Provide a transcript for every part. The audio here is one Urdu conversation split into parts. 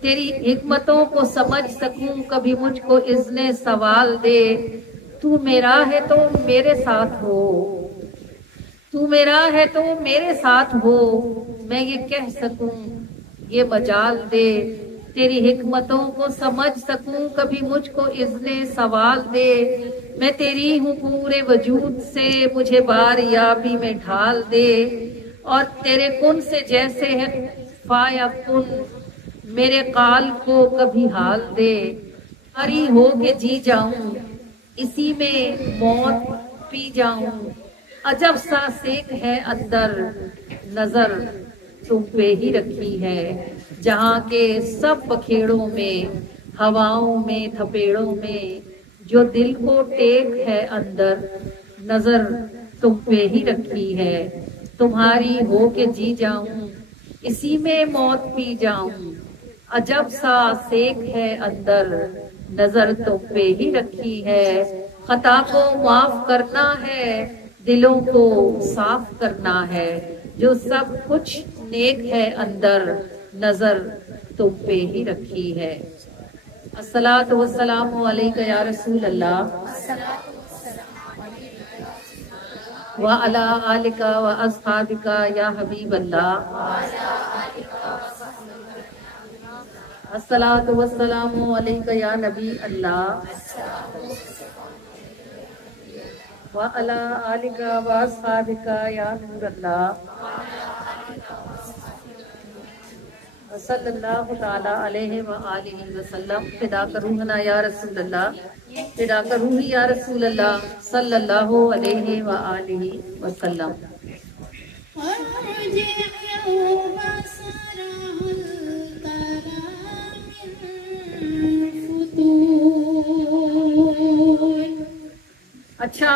تیری حکمتوں کو سمجھ سکوں کبھی مجھ کو اذن سوال دے، تو میرا ہے تو میرے ساتھ ہو، تو میرا ہے تو میرے ساتھ ہو، میں یہ کہہ سکوں یہ مجال دے، تیری حکمتوں کو سمجھ سکوں کبھی مجھ کو اذن سوال دے، میں تیری ہوں پورے وجود سے مجھے بار یابی میں ڈھال دے، اور تیرے کن سے جیسے ہے فایا کن میرے قال کو کبھی حال دے، ہری ہو کے جی جاؤں اسی میں موت پی جاؤں، عجب سا سیک ہے اندر نظر تم پہ ہی رکھی ہے، جہاں کے سب بکھیڑوں میں ہواؤں میں تھپیڑوں میں جو دل کو ٹیک ہے اندر نظر تم پہ ہی رکھی ہے، تمہاری ہو کے جی جاؤں اسی میں موت پی جاؤں، عجب سا سیک ہے اندر نظر تم پہ ہی رکھی ہے، خطا کو معاف کرنا ہے دلوں کو صاف کرنا ہے، جو سب کچھ نیک ہے اندر نظر تم پہ ہی رکھی ہے، الصلاۃ والسلام علیک یا رسول اللہ وعلی آلک واصحابک یا حبیب اللہ، الصلاۃ والسلام علیک یا نبی اللہ وعلی آلک واصحابک یا نور اللہ، صلی اللہ تعالی علیہ وآلہ وسلم، فدا روحنا یا رسول اللہ، فدا روحی یا رسول اللہ صلی اللہ علیہ وآلہ وسلم۔ اچھا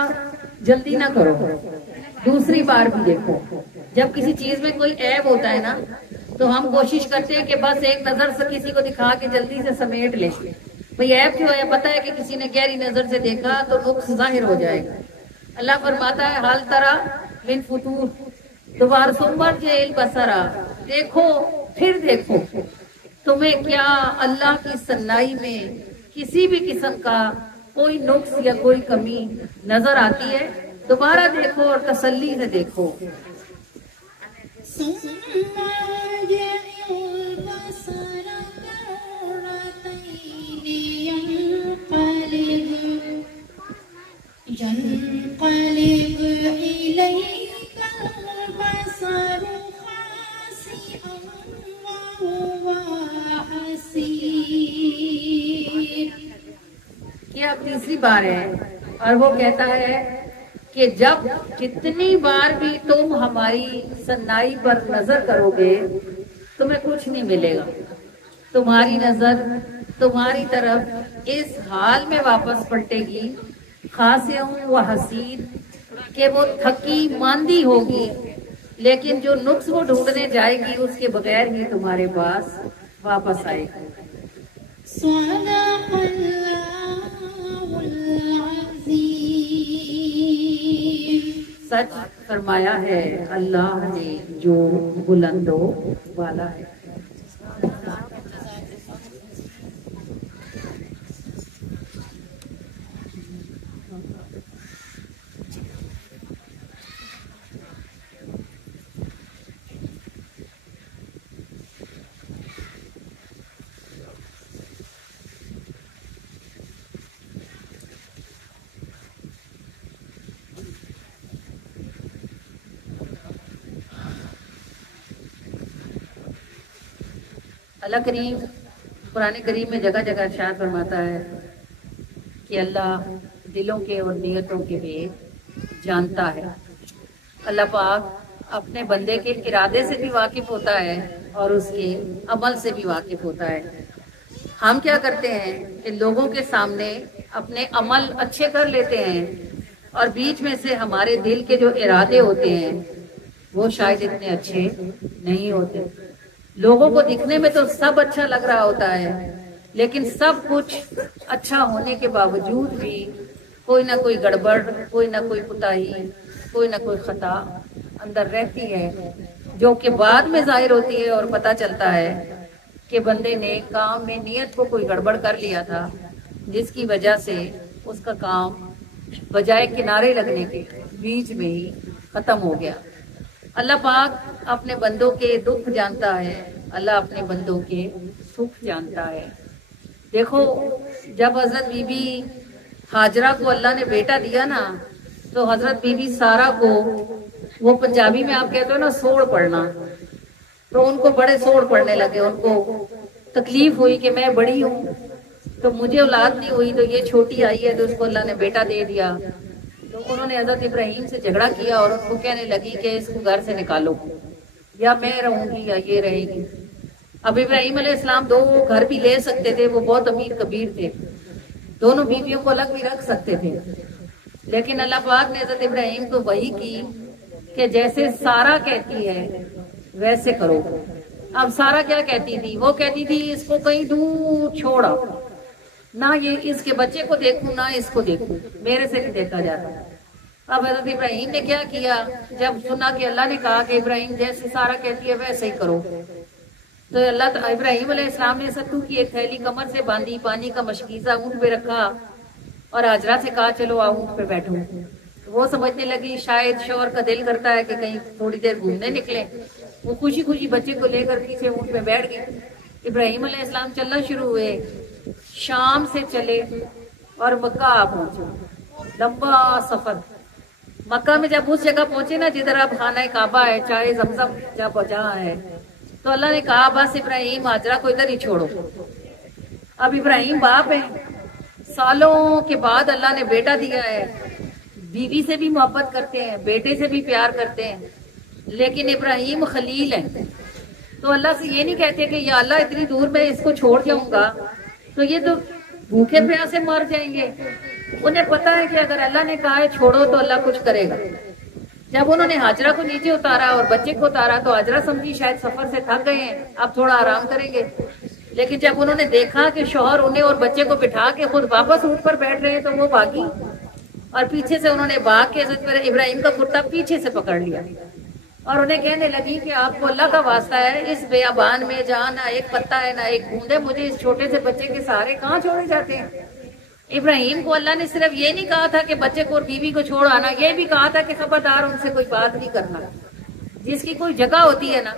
جلدی نہ کرو، دوسری بار بھی دیکھو، جب کسی چیز میں کوئی عیب ہوتا ہے نا تو ہم کوشش کرتے ہیں کہ بس ایک نظر سے کسی کو دکھا کے جلدی سے سمیٹ لیں، بھئی عیب کیوں ہے، پتہ ہے کہ کسی نے گہری نظر سے دیکھا تو نقص ظاہر ہو جائے گا۔ اللہ فرماتا ہے حال ترا من فطور، دوبارہ سمر جیل بسرا، دیکھو پھر دیکھو، تمہیں کیا اللہ کی صنائی میں کسی بھی قسم کا کوئی نقص یا کوئی کمی نظر آتی ہے؟ دوبارہ دیکھو اور تسلی سے دیکھو۔ یہ اب تیسری بار ہے اور وہ کہتا ہے کہ جب جتنی بار بھی تم ہماری صنائی پر نظر کرو گے تمہیں کچھ نہیں ملے گا، تمہاری نظر تمہاری طرف اس حال میں واپس پلٹے گی خاسئ و حسیر، کہ وہ تھکی ماندی ہوگی، لیکن جو نقص وہ ڈھونڈنے جائے گی اس کے بغیر ہی تمہارے پاس واپس آئے گی۔ صدق اللہ العظیم، سچ فرمایا ہے اللہ نے جو بلند و بالا ہے۔ اللہ کریم قرآن کریم میں جگہ جگہ ارشاد فرماتا ہے کہ اللہ دلوں کے اور نیتوں کے بھید جانتا ہے۔ اللہ پاک اپنے بندے کے ارادے سے بھی واقف ہوتا ہے اور اس کے عمل سے بھی واقف ہوتا ہے۔ ہم کیا کرتے ہیں کہ لوگوں کے سامنے اپنے عمل اچھے کر لیتے ہیں اور بیچ میں سے ہمارے دل کے جو ارادے ہوتے ہیں وہ شاید اتنے اچھے نہیں ہوتے۔ لوگوں کو دکھنے میں تو سب اچھا لگ رہا ہوتا ہے، لیکن سب کچھ اچھا ہونے کے باوجود بھی کوئی نہ کوئی گڑبڑ، کوئی نہ کوئی کوتاہی، کوئی نہ کوئی خطا اندر رہتی ہے، جو کہ بعد میں ظاہر ہوتی ہے اور پتہ چلتا ہے کہ بندے نے کام میں نیت کو کوئی گڑبڑ کر لیا تھا، جس کی وجہ سے اس کا کام بجائے کنارے لگنے کے بیچ میں ہی ختم ہو گیا۔ اللہ پاک اپنے بندوں کے دکھ جانتا ہے، اللہ اپنے بندوں کے سکھ جانتا ہے۔ دیکھو جب حضرت بی بی ہاجرہ کو اللہ نے بیٹا دیا نا، تو حضرت بی بی سارا کو، وہ پنجابی میں آپ کہتے ہو نا سوڑ پڑنا، تو ان کو بڑے سوڑ پڑنے لگے، ان کو تکلیف ہوئی کہ میں بڑی ہوں تو مجھے اولاد نہیں ہوئی، تو یہ چھوٹی آئی ہے تو اس کو اللہ نے بیٹا دے دیا۔ تو انہوں نے حضرت ابراہیم سے جھگڑا کیا اور ان کو کہنے لگی کہ اس کو گھر سے نکالو، یا میں رہوں گی یا یہ رہے گی۔ اب ابراہیم علیہ السلام دو گھر بھی لے سکتے تھے، وہ بہت امیر کبیر تھے، دونوں بیویوں کو الگ بھی رکھ سکتے تھے، لیکن اللہ پاک نے حضرت ابراہیم کو وحی کی کہ جیسے سارا کہتی ہے ویسے کرو۔ اب سارا کیا کہتی تھی؟ وہ کہتی تھی اس کو کہیں دور چھوڑا، نہ یہ اس کے بچے کو دیکھوں نہ اس کو دیکھوں، میرے سے نہیں دیکھا جاتا۔ اب حضرت ابراہیم نے کیا کیا، جب سنا کہ اللہ نے کہا کہ ابراہیم جیسے سارا کہتی ہے ویسے ہی کرو، تو اللہ ابراہیم علیہ السلام نے ستو کی ایک تھیلی کمر سے باندھی، پانی کا مشکیزہ اونٹ پہ رکھا اور ہاجرہ سے کہا چلو آؤ اونٹ پہ بیٹھو۔ وہ سمجھنے لگی شاید شوہر کا دل کرتا ہے کہ کہیں تھوڑی دیر گھومنے نکلے، وہ خوشی خوشی بچے کو لے کر پیچھے اونٹ پہ بیٹھ گئی۔ ابراہیم علیہ السلام چلنا شروع ہوئے، شام سے چلے اور مکہ آ پہنچے، لمبا سفر۔ مکہ میں جب اس جگہ پہنچے نا جدھر اب خانہ کعبہ ہے، چاہے زمزم جہاں ہے، تو اللہ نے کہا بس ابراہیم ہاجرہ کو ادھر ہی چھوڑو۔ اب ابراہیم باپ ہے، سالوں کے بعد اللہ نے بیٹا دیا ہے، بیوی سے بھی محبت کرتے ہیں، بیٹے سے بھی پیار کرتے ہیں، لیکن ابراہیم خلیل ہے، تو اللہ سے یہ نہیں کہتے کہ یا اللہ اتنی دور میں اس کو چھوڑ جاؤں گا تو یہ تو بھوکے پیاسے مر جائیں گے۔ انہیں پتا ہے کہ اگر اللہ نے کہا ہے چھوڑو تو اللہ کچھ کرے گا۔ جب انہوں نے ہاجرہ کو نیچے اتارا اور بچے کو اتارا تو ہاجرہ سمجھی شاید سفر سے تھک گئے ہیں، اب تھوڑا آرام کریں گے، لیکن جب انہوں نے دیکھا کہ شوہر انہیں اور بچے کو بٹھا کے خود واپس اونٹ پر بیٹھ رہے ہیں تو وہ بھاگی، اور پیچھے سے انہوں نے بھاگ کے حضرت ابراہیم کا کرتا پیچھے سے پکڑ لیا اور انہیں کہنے لگی کہ آپ کو اللہ کا واسطہ ہے، اس بیابان میں جہاں نہ ایک پتا ہے نہ ایک بوند ہے، مجھے اس چھوٹے سے بچے کے سہارے کہاں چھوڑے جاتے ہیں؟ ابراہیم کو اللہ نے صرف یہ نہیں کہا تھا کہ بچے کو اور بیوی کو چھوڑ آنا، یہ بھی کہا تھا کہ خبردار ان سے کوئی بات نہیں کرنا۔ جس کی کوئی جگہ ہوتی ہے نا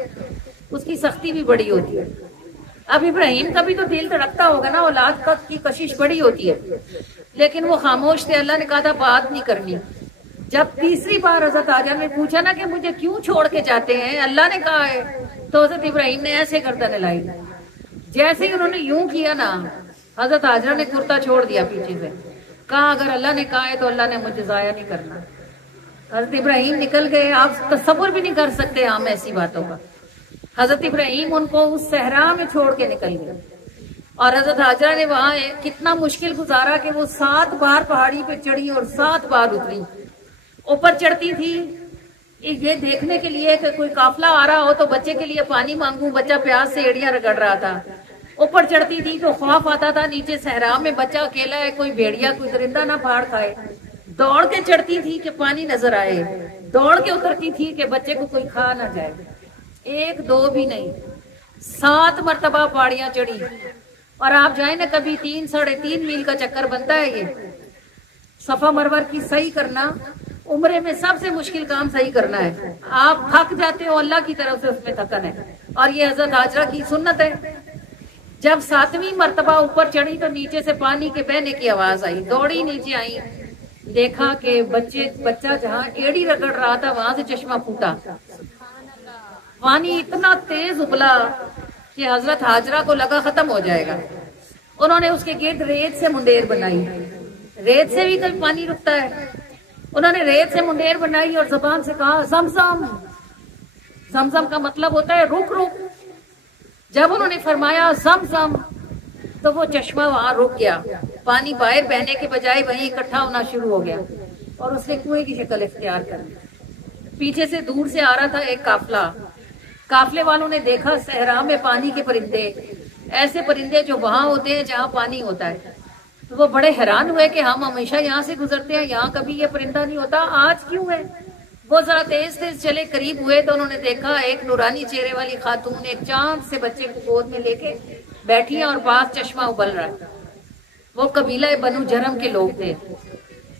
اس کی سختی بھی بڑی ہوتی ہے۔ اب ابراہیم کا بھی تو دل دھڑکتا ہوگا نا، اولاد کی کشش بڑی ہوتی ہے، لیکن وہ خاموش تھے۔ اللہ نے کہا تھا بات نہیں کرنی۔ جب تیسری بار حضرت ہاجرہ نے پوچھا نا کہ مجھے کیوں چھوڑ کے جاتے ہیں، اللہ نے کہا ہے، تو حضرت ابراہیم نے ایسے گردن ہلائی، جیسے ہی انہوں نے یوں کیا نا حضرت ہاجرہ نے کرتا چھوڑ دیا پیچھے سے، کہا اگر اللہ نے کہا ہے تو اللہ نے مجھے ضائع نہیں کرنا۔ حضرت ابراہیم نکل گئے، آپ تصور بھی نہیں کر سکتے ہم ایسی باتوں کا۔ حضرت ابراہیم ان کو اس صحرا میں چھوڑ کے نکل گئے، اور حضرت ہاجرہ نے وہاں کتنا مشکل گزارا کہ وہ 7 بار پہاڑی پہ چڑھی اور 7 بار اتری۔ اوپر چڑھتی تھی یہ دیکھنے کے لیے کہ کوئی قافلہ آ رہا ہو تو بچے کے لیے پانی مانگوں، بچہ پیاس سے ایڑیاں رگڑ رہا تھا۔ اوپر چڑھتی تھی تو خوف آتا تھا نیچے صحرا میں بچہ اکیلا ہے، کوئی بھیڑیا کوئی درندہ نہ پھاڑ کھائے۔ دوڑ کے چڑھتی تھی کہ پانی نظر آئے، دوڑ کے اترتی تھی کہ بچے کو کوئی کھا نہ جائے۔ 1 2 بھی نہیں، 7 مرتبہ پہاڑیاں چڑھی۔ اور آپ جائیں نا کبھی 3 ساڑھے 3 میل کا چکر بنتا ہے، یہ صفا مروہ کی صحیح کرنا عمرے میں سب سے مشکل کام صحیح کرنا ہے۔ آپ تھک جاتے ہو، اللہ کی طرف سے اس میں تھکن ہے، اور یہ حضرت ہاجرہ کی سنت ہے۔ جب 7ویں مرتبہ اوپر چڑھی تو نیچے سے پانی کے بہنے کی آواز آئی، دوڑی نیچے آئی، دیکھا کہ بچہ جہاں ایڑی رگڑ رہا تھا وہاں سے چشمہ پھوٹا، پانی اتنا تیز ابلا کہ حضرت ہاجرہ کو لگا ختم ہو جائے گا۔ انہوں نے اس کے گرد ریت سے منڈیر بنائی، ریت سے بھی کبھی پانی رکتا ہے، انہوں نے ریت سے منڈیر بنائی اور زبان سے کہا زمزم۔ زمزم کا مطلب ہوتا ہے رک رک۔ جب انہوں نے فرمایا زمزم تو وہ چشمہ وہاں رک گیا، پانی باہر بہنے کے بجائے وہیں اکٹھا ہونا شروع ہو گیا اور اس نے کنویں کی شکل اختیار کر لی۔ پیچھے سے دور سے آ رہا تھا ایک قافلہ، قافلے والوں نے دیکھا صحرا میں پانی کے پرندے، ایسے پرندے جو وہاں ہوتے ہیں جہاں پانی ہوتا ہے، تو وہ بڑے حیران ہوئے کہ ہم ہمیشہ یہاں سے گزرتے ہیں، یہاں کبھی یہ پرندہ نہیں ہوتا، آج کیوں ہے؟ وہ ذرا تیز تیز چلے، قریب ہوئے تو انہوں نے دیکھا ایک نورانی چہرے والی خاتون ایک چاند سے بچے کو گود میں لے کے بیٹھی ہیں اور پاس چشمہ ابل رہا ہے۔ وہ قبیلہ بنو جرم کے لوگ تھے۔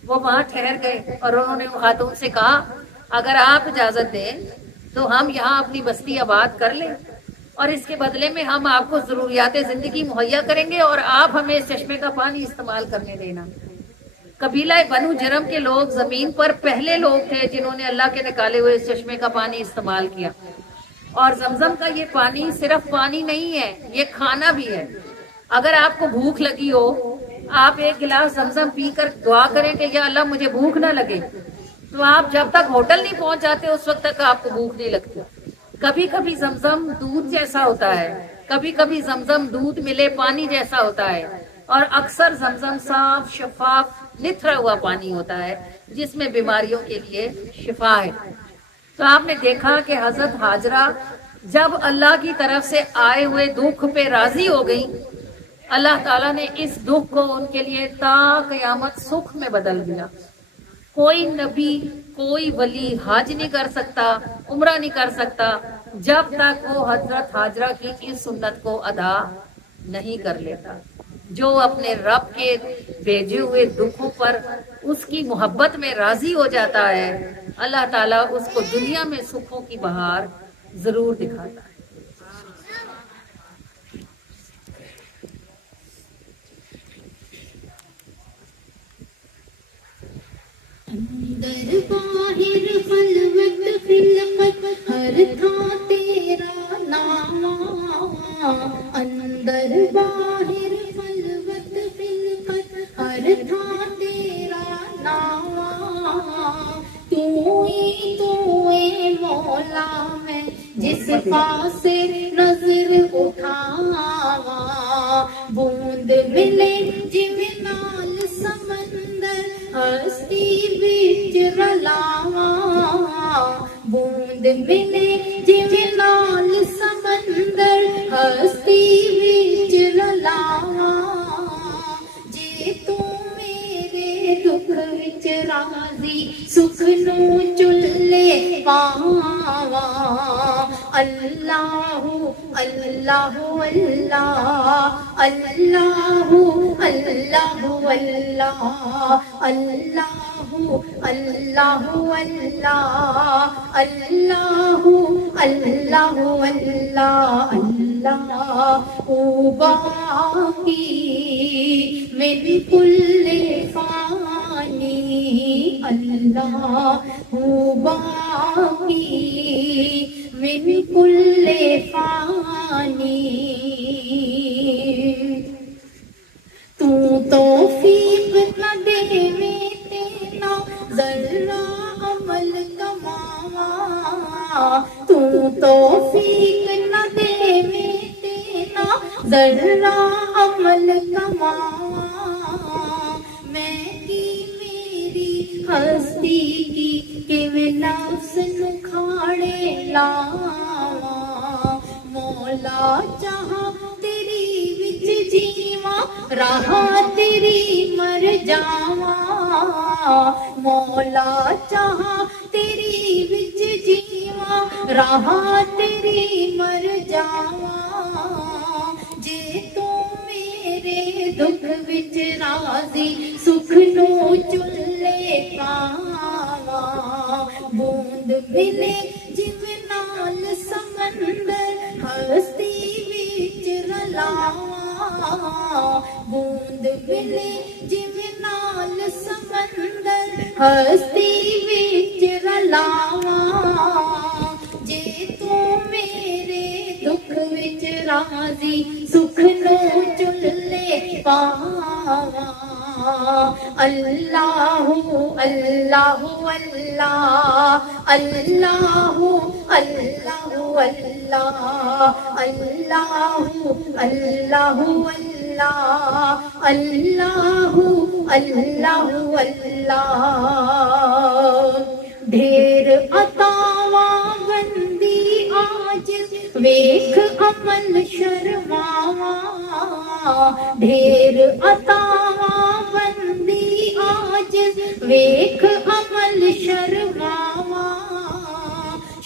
وہ وہاں ٹھہر گئے اور انہوں نے خاتون سے کہا اگر آپ اجازت دیں تو ہم یہاں اپنی بستی آباد کر لیں اور اس کے بدلے میں ہم آپ کو ضروریات زندگی مہیا کریں گے اور آپ ہمیں اس چشمے کا پانی استعمال کرنے دینا۔ قبیلہ بنو جرم کے لوگ زمین پر پہلے لوگ تھے جنہوں نے اللہ کے نکالے ہوئے اس چشمے کا پانی استعمال کیا۔ اور زمزم کا یہ پانی صرف پانی نہیں ہے، یہ کھانا بھی ہے۔ اگر آپ کو بھوک لگی ہو، آپ ایک گلاس زمزم پی کر دعا کریں کہ یا اللہ مجھے بھوک نہ لگے، تو آپ جب تک ہوٹل نہیں پہنچ جاتے اس وقت تک آپ کو بھوک نہیں لگتی۔ کبھی کبھی زمزم دودھ جیسا ہوتا ہے، کبھی کبھی زمزم دودھ ملے پانی جیسا ہوتا ہے، اور اکثر زمزم صاف شفاف نتھرا ہوا پانی ہوتا ہے جس میں بیماریوں کے لیے شفا ہے۔ تو آپ نے دیکھا کہ حضرت ہاجرہ جب اللہ کی طرف سے آئے ہوئے دکھ پہ راضی ہو گئی، اللہ تعالیٰ نے اس دکھ کو ان کے لیے تا قیامت سکھ میں بدل دیا۔ کوئی نبی کوئی ولی حج نہیں کر سکتا، عمرہ نہیں کر سکتا جب تک وہ حضرت ہاجرہ کی اس سنت کو ادا نہیں کر لیتا۔ جو اپنے رب کے بھیجے ہوئے دکھوں پر اس کی محبت میں راضی ہو جاتا ہے، اللہ تعالیٰ اس کو دنیا میں سکھوں کی بہار ضرور دکھاتا ہے۔ اندر باہر خلوت خلقت ہر تھا تیرا نام، اندر باہر خلوت خلقت ہر تھا تیرا نام، تو اے مولا میں جس پاس نظر اٹھاواں، بوند ملے جویں نال سمندر ہستی وچ رلاواں، بوند ملے جویں نال سمندر ہستی وچ رلاواں، جے تو میرے دکھ وچ راضی سکھ نو چلے پاواں، اللہ اللہ اللہ اللہ اللہ اللہ اللہ اللہ اللہ اللہ اللہ اللہ اللہ او باقی من کل فانی، اللہ او باقی من کل فانی، تو توفیق نہ دے میں تینا ذرہ عمل کماواں، تو توفیق نہ دے میں تینا ذرہ عمل کماواں، میں کی میری ہستی کی کہ میں نفس نکھاڑے لاواں، مولا چاہاں تیری وچ جیواں راہ تیری مر جاواں، مولا چاہاں تیری وچ جیواں راہ تیری مر جاواں، جے تو میرے دکھ وچ راضی سکھ نو چلے پاواں، بوند ملے جویں نال سمندر ہستی وچ رلاواں، بوند ملے جویں نال سمندر ہستی وچ رلاواں، جے تو میرے دکھ وچ راضی سکھ نو چلے پاواں، اللہ اللہ اللہ اللہ اللہ اللہ اللہ اللہ اللہ اللہ اللہ، ڈھیر عطاواں بندی آج ویکھ عمل شرماواں، ڈھیر عطاواں بندی آج ویکھ عمل شرماواں،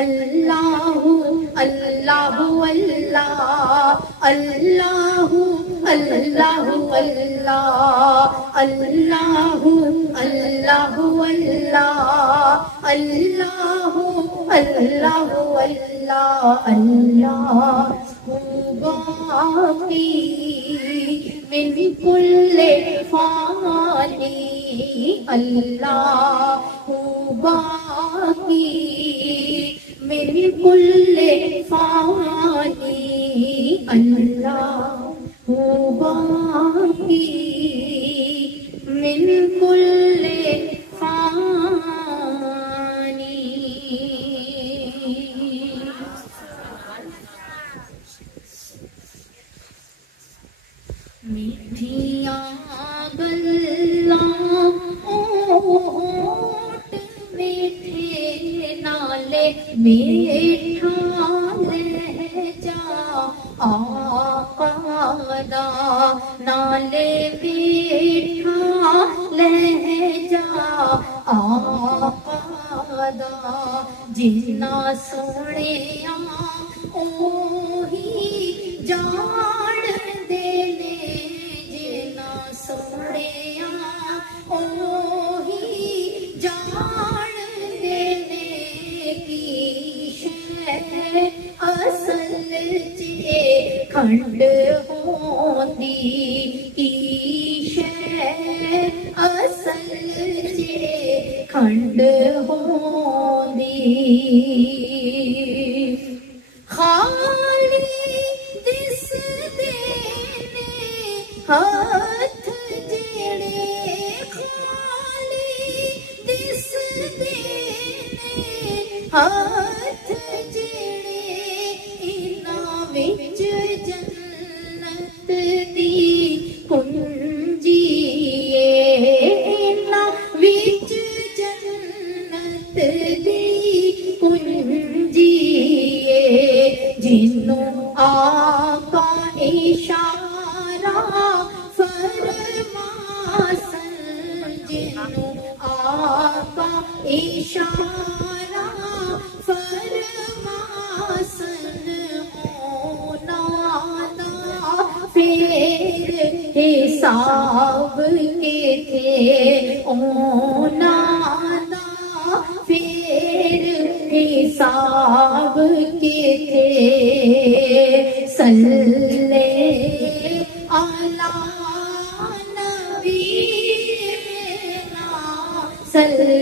اللہ اللہ اللہ اللہ اللہ اللہ اللہ اللہ اللہ اللہ اللہ اللہ باقی من کل فانی اللہ باقی من کل فانی اللہ باقی من کل فانی. میٹھیاں گلاں ہونٹ میٹھے نالے میٹھا لہجہ آقا دا نالے میٹھا لہجہ آقا دا جنا سوڑیاں اوہی جان دینے جنا سوڑیاں اوہی جان دینے کی شے اصل چے کھنڈ ہوندی کی شے اصل چے کھنڈ ہوندی خالی دس دینے ہاتھ جڑے خالی دس دینے ہاتھ جڑے انہاں وچ جنت دی کنجی انہاں وچ جنت دی کنجی جنوں آقا اشارہ فرماسن جنوں آقا اشارہ فرماسن اونا دا پھر حساب کے تھے اونا دا پھر حساب کے تھے صلی علی نبینا صلی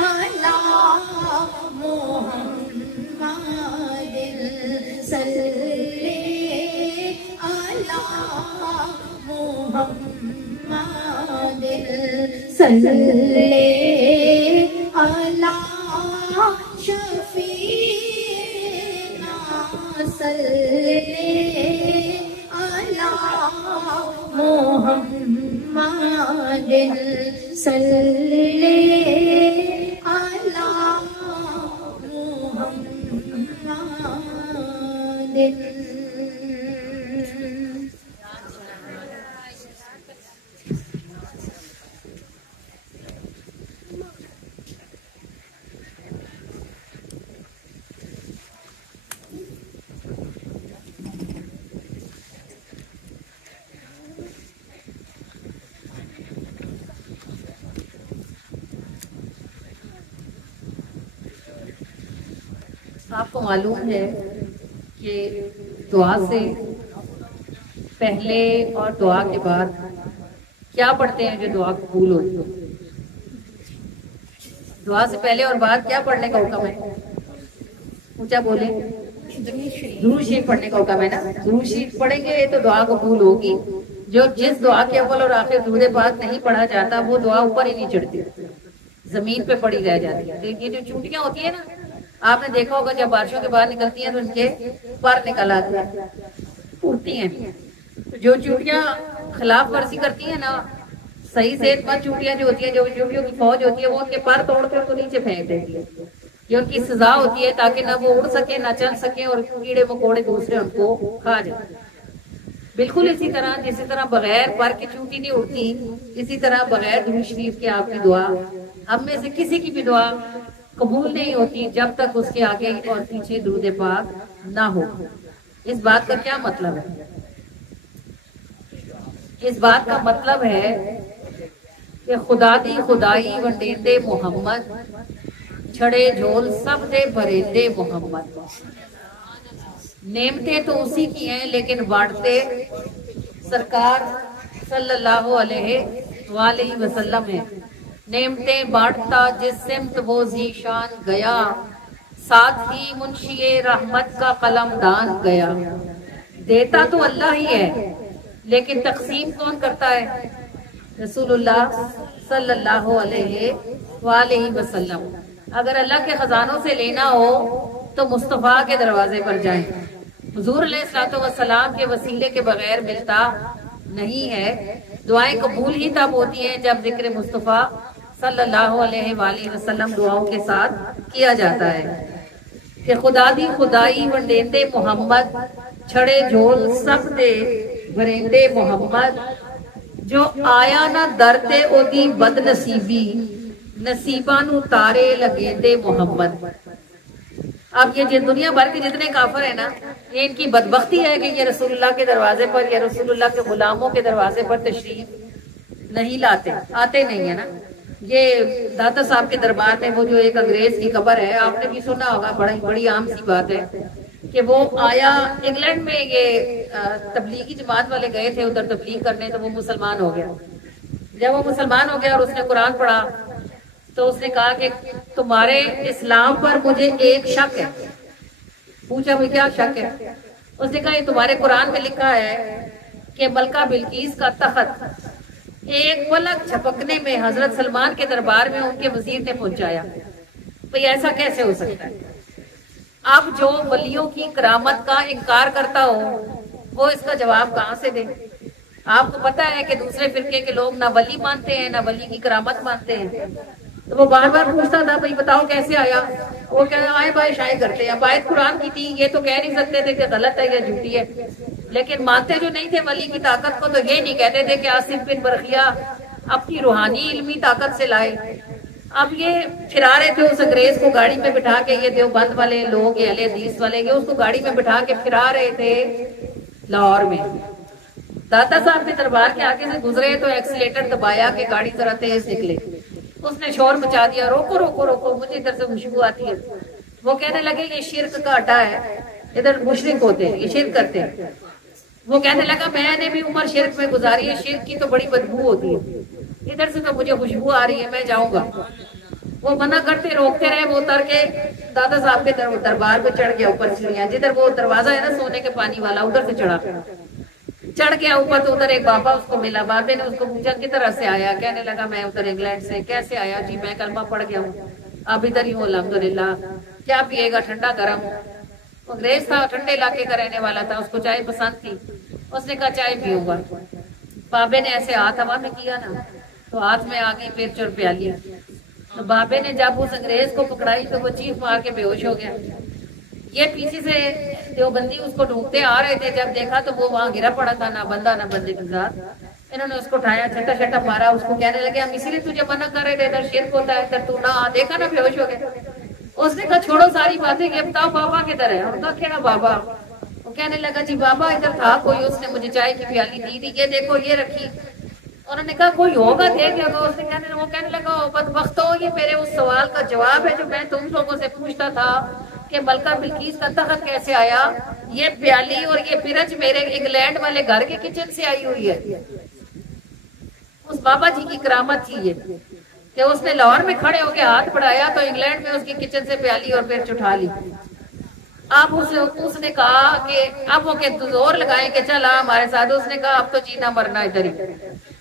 علی محمد صلی علی محمد صلی علی شفیعنا صلی علی محمد صلی علی محمد. آپ کو معلوم ہے کہ دعا سے پہلے اور دعا کے بعد کیا پڑھتے ہیں جو دعا قبول ہوتی ہے؟ دعا سے پہلے اور بعد کیا پڑھنے کا حکم ہے؟ اونچا بولیں. درود شریف پڑھنے کا حکم ہے نا. درود شریف پڑھیں گے تو دعا قبول ہوگی. جس دعا کے اول اور آخر درود پاک نہیں پڑھا جاتا وہ دعا اوپر ہی نہیں چڑھتی, زمین پہ پڑی رہ جاتی ہے. یہ جو چونٹیاں ہوتی ہیں نا, آپ نے دیکھا ہوگا جب بارشوں کے باہر نکلتی ہیں تو ان کے پر نکل آتے ہیں, اڑتی ہیں. جو چونٹیاں خلاف ورزی کرتی ہیں نا, صحیح صحت مند چونٹیاں جو ہوتی ہیں, جو چونٹیوں کی فوج ہوتی ہے, وہ ان کے پر توڑ کر کو نیچے پھینک دیتی ہے. یہ ان کی سزا ہوتی ہے تاکہ نہ وہ اڑ سکے نہ چل سکے اور کیڑے مکوڑے دوسرے ان کو کھا جائیں. بالکل اسی طرح جس طرح بغیر پر کی چونٹی نہیں اڑتی, اسی طرح بغیر درود شریف کے آپ کی دعا, ہم میں سے کسی کی بھی دعا قبول نہیں ہوتی جب تک اس کے آگے اور پیچھے درود پاک نہ ہو۔ اس بات کا کیا مطلب ہے؟ اس بات کا مطلب ہے کہ خدا دی خدائی ونڈیندے محمد، چھڑے جھول سب دے بھریندے محمد۔ نعمتیں تو اسی کی ہیں لیکن بانٹتے سرکار صلی اللہ علیہ وآلہ وسلم ہے۔ نعمتیں بانٹتا جس سمت وہ ذیشان گیا، ساتھ ہی منشی رحمت کا قلم دان گیا۔ دیتا تو اللہ ہی ہے لیکن تقسیم کون کرتا ہے؟ رسول اللہ صلی اللہ علیہ وآلہ وسلم۔ اگر اللہ کے خزانوں سے لینا ہو تو مصطفیٰ کے دروازے پر جائیں۔ حضور علیہ الصلوۃ والسلام کے وسیلے کے بغیر ملتا نہیں ہے۔ دعائیں قبول ہی تب ہوتی ہیں جب ذکر مصطفیٰ صلی اللہ علیہ وآلہ وسلم دعاؤں کے ساتھ کیا جاتا ہے کہ خدا دی خدائی ونڈیندے محمد، چھڑے جھول سب دے بھریندے محمد، جو آیا نہ درتے او دی بد نصیبی، نصیباں نو تارے لگیندے محمد۔ اب یہ دنیا بھر کے جتنے کافر ہیں نا، یہ ان کی بدبختی ہے کہ یہ رسول اللہ کے دروازے پر یا رسول اللہ کے غلاموں کے دروازے پر تشریف نہیں لاتے، آتے نہیں ہے نا۔ یہ داتا صاحب کے دربار میں وہ جو ایک انگریز کی قبر ہے، آپ نے بھی سنا ہوگا، بڑی عام سی بات ہے کہ وہ آیا انگلینڈ میں، یہ تبلیغی جماعت والے گئے تھے ادھر تبلیغ کرنے، تو وہ مسلمان ہو گیا۔ جب وہ مسلمان ہو گیا اور اس نے قرآن پڑھا تو اس نے کہا کہ تمہارے اسلام پر مجھے ایک شک ہے۔ پوچھا بھائی کیا شک ہے؟ اس نے کہا یہ تمہارے قرآن میں لکھا ہے کہ ملکہ بلقیس کا تخت ایک پلک جھپکنے میں حضرت سلمان کے دربار میں ان کے وزیر نے پہنچایا۔ بھئی ایسا کیسے ہو سکتا ہے؟ اب جو ولیوں کی کرامت کا انکار کرتا ہو وہ اس کا جواب کہاں سے دے؟ آپ کو پتا ہے کہ دوسرے فرقے کے لوگ نہ ولی مانتے ہیں نہ ولی کی کرامت مانتے ہیں، تو وہ بار بار پوچھتا تھا بھئی بتاؤ کیسے آیا؟ وہ کہہ رہا آئے بائے شائع کرتے ہیں، آیت قرآن کی تھی، یہ تو کہہ نہیں سکتے تھے کہ غلط ہے یا جھوٹی ہے، لیکن مانتے جو نہیں تھے ولی کی طاقت کو تو یہ نہیں کہتے تھے کہ آصف بن برقیہ اپنی روحانی علمی طاقت سے لائے۔ اب یہ پھرا رہے تھے اس انگریز کو گاڑی میں بٹھا کے، یہ دیوبند والے لوگ، یہ اہل حدیث والے، یہ اس کو گاڑی میں بٹھا کے پھرا رہے تھے لاہور میں۔ داتا صاحب کے دربار کے آگے سے گزرے تو ایکسیلیٹر دبایا کہ گاڑی ذرا تیز نکلے۔ اس نے شور مچا دیا، روکو روکو روکو، مجھے ادھر سے خوشبو آتی ہے۔ وہ کہنے لگے یہ شرک کا اڈا ہے، ادھر مشرک ہوتے ہیں، یہ شرک کرتے ہیں۔ وہ کہنے لگا میں نے بھی عمر شرک میں گزاری ہے، شرک کی تو بڑی بدبو ہوتی ہے، ادھر سے تو مجھے خوشبو آ رہی ہے، میں جاؤں گا۔ وہ منع کرتے روکتے رہے، وہ اتر کے دادا صاحب کے دربار پہ چڑھ گیا اوپر سیڑھیاں، جدھر وہ دروازہ ہے نا سونے کے پانی والا، ادھر سے چڑھ گیا اوپر، تو ادھر ایک بابا اس کو ملا۔ بابے نے اس کو پوچھا کس طرح سے آیا؟ کہنے لگا میں ادھر انگلینڈ سے۔ کیسے آیا؟ جی میں کلمہ پڑھ گیا ہوں، اب ادھر ہی ہوں الحمدللہ۔ کیا پیے گا؟ ٹھنڈا گرم؟ انگریز تھا، ٹھنڈے علاقے کا رہنے والا تھا، اس کو چائے پسند تھی، اس نے کہا چائے پیوں گا۔ بابے نے ایسے ہاتھ ہوا میں کیا نا تو ہاتھ میں آ گئی مرچ اور پیالی۔ تو بابے نے جب اس انگریز کو پکڑائی تو وہ چیخ مار کے بے ہوش ہو گیا۔ یہ پیچھے سے دیوبندی اس کو ڈھونڈتے آ رہے تھے، جب دیکھا تو وہ وہاں گرا پڑا تھا، نہ بندہ نہ بندے کے ساتھ۔ انہوں نے اس کو اٹھایا، چھٹا چھٹا مارا، اس کو کہنے لگے ہم اسی لیے تجھے منع کر رہے تھے، ادھر شرک ہوتا ہے، ادھر تو نہ دیکھا نا بے ہوش ہو گیا۔ اس نے کہا چھوڑو ساری باتیں، یہ بتاؤ بابا کدھر ہے؟ اور کہا کیڑا بابا؟ وہ کہنے لگا جی بابا ادھر تھا کوئی، اس نے مجھے چائے کی پیالی دی تھی، یہ دیکھو یہ رکھی۔ انہوں نے کہا کوئی ہوگا دے گیا تو اس نے وہ کہنے لگا بدبختو، یہ میرے اس سوال کا جواب ہے جو میں تم لوگوں سے پوچھتا تھا کہ ملکہ بلقیس کا تخت کیسے آیا۔ یہ پیالی اور یہ برج میرے انگلینڈ والے گھر کے کچن سے آئی ہوئی ہے۔ اس بابا جی کی کرامت تھی یہ کہ اس نے لاہور میں کھڑے ہو کے ہاتھ بڑھایا تو انگلینڈ میں اس کی کچن سے پیالی اور برج اٹھا لی۔ اب اس نے کہا کہ اب وہ کہ زور لگائیں کہ چل ہمارے ساتھ۔ اس نے کہا اب تو جینا مرنا ادھر ہی،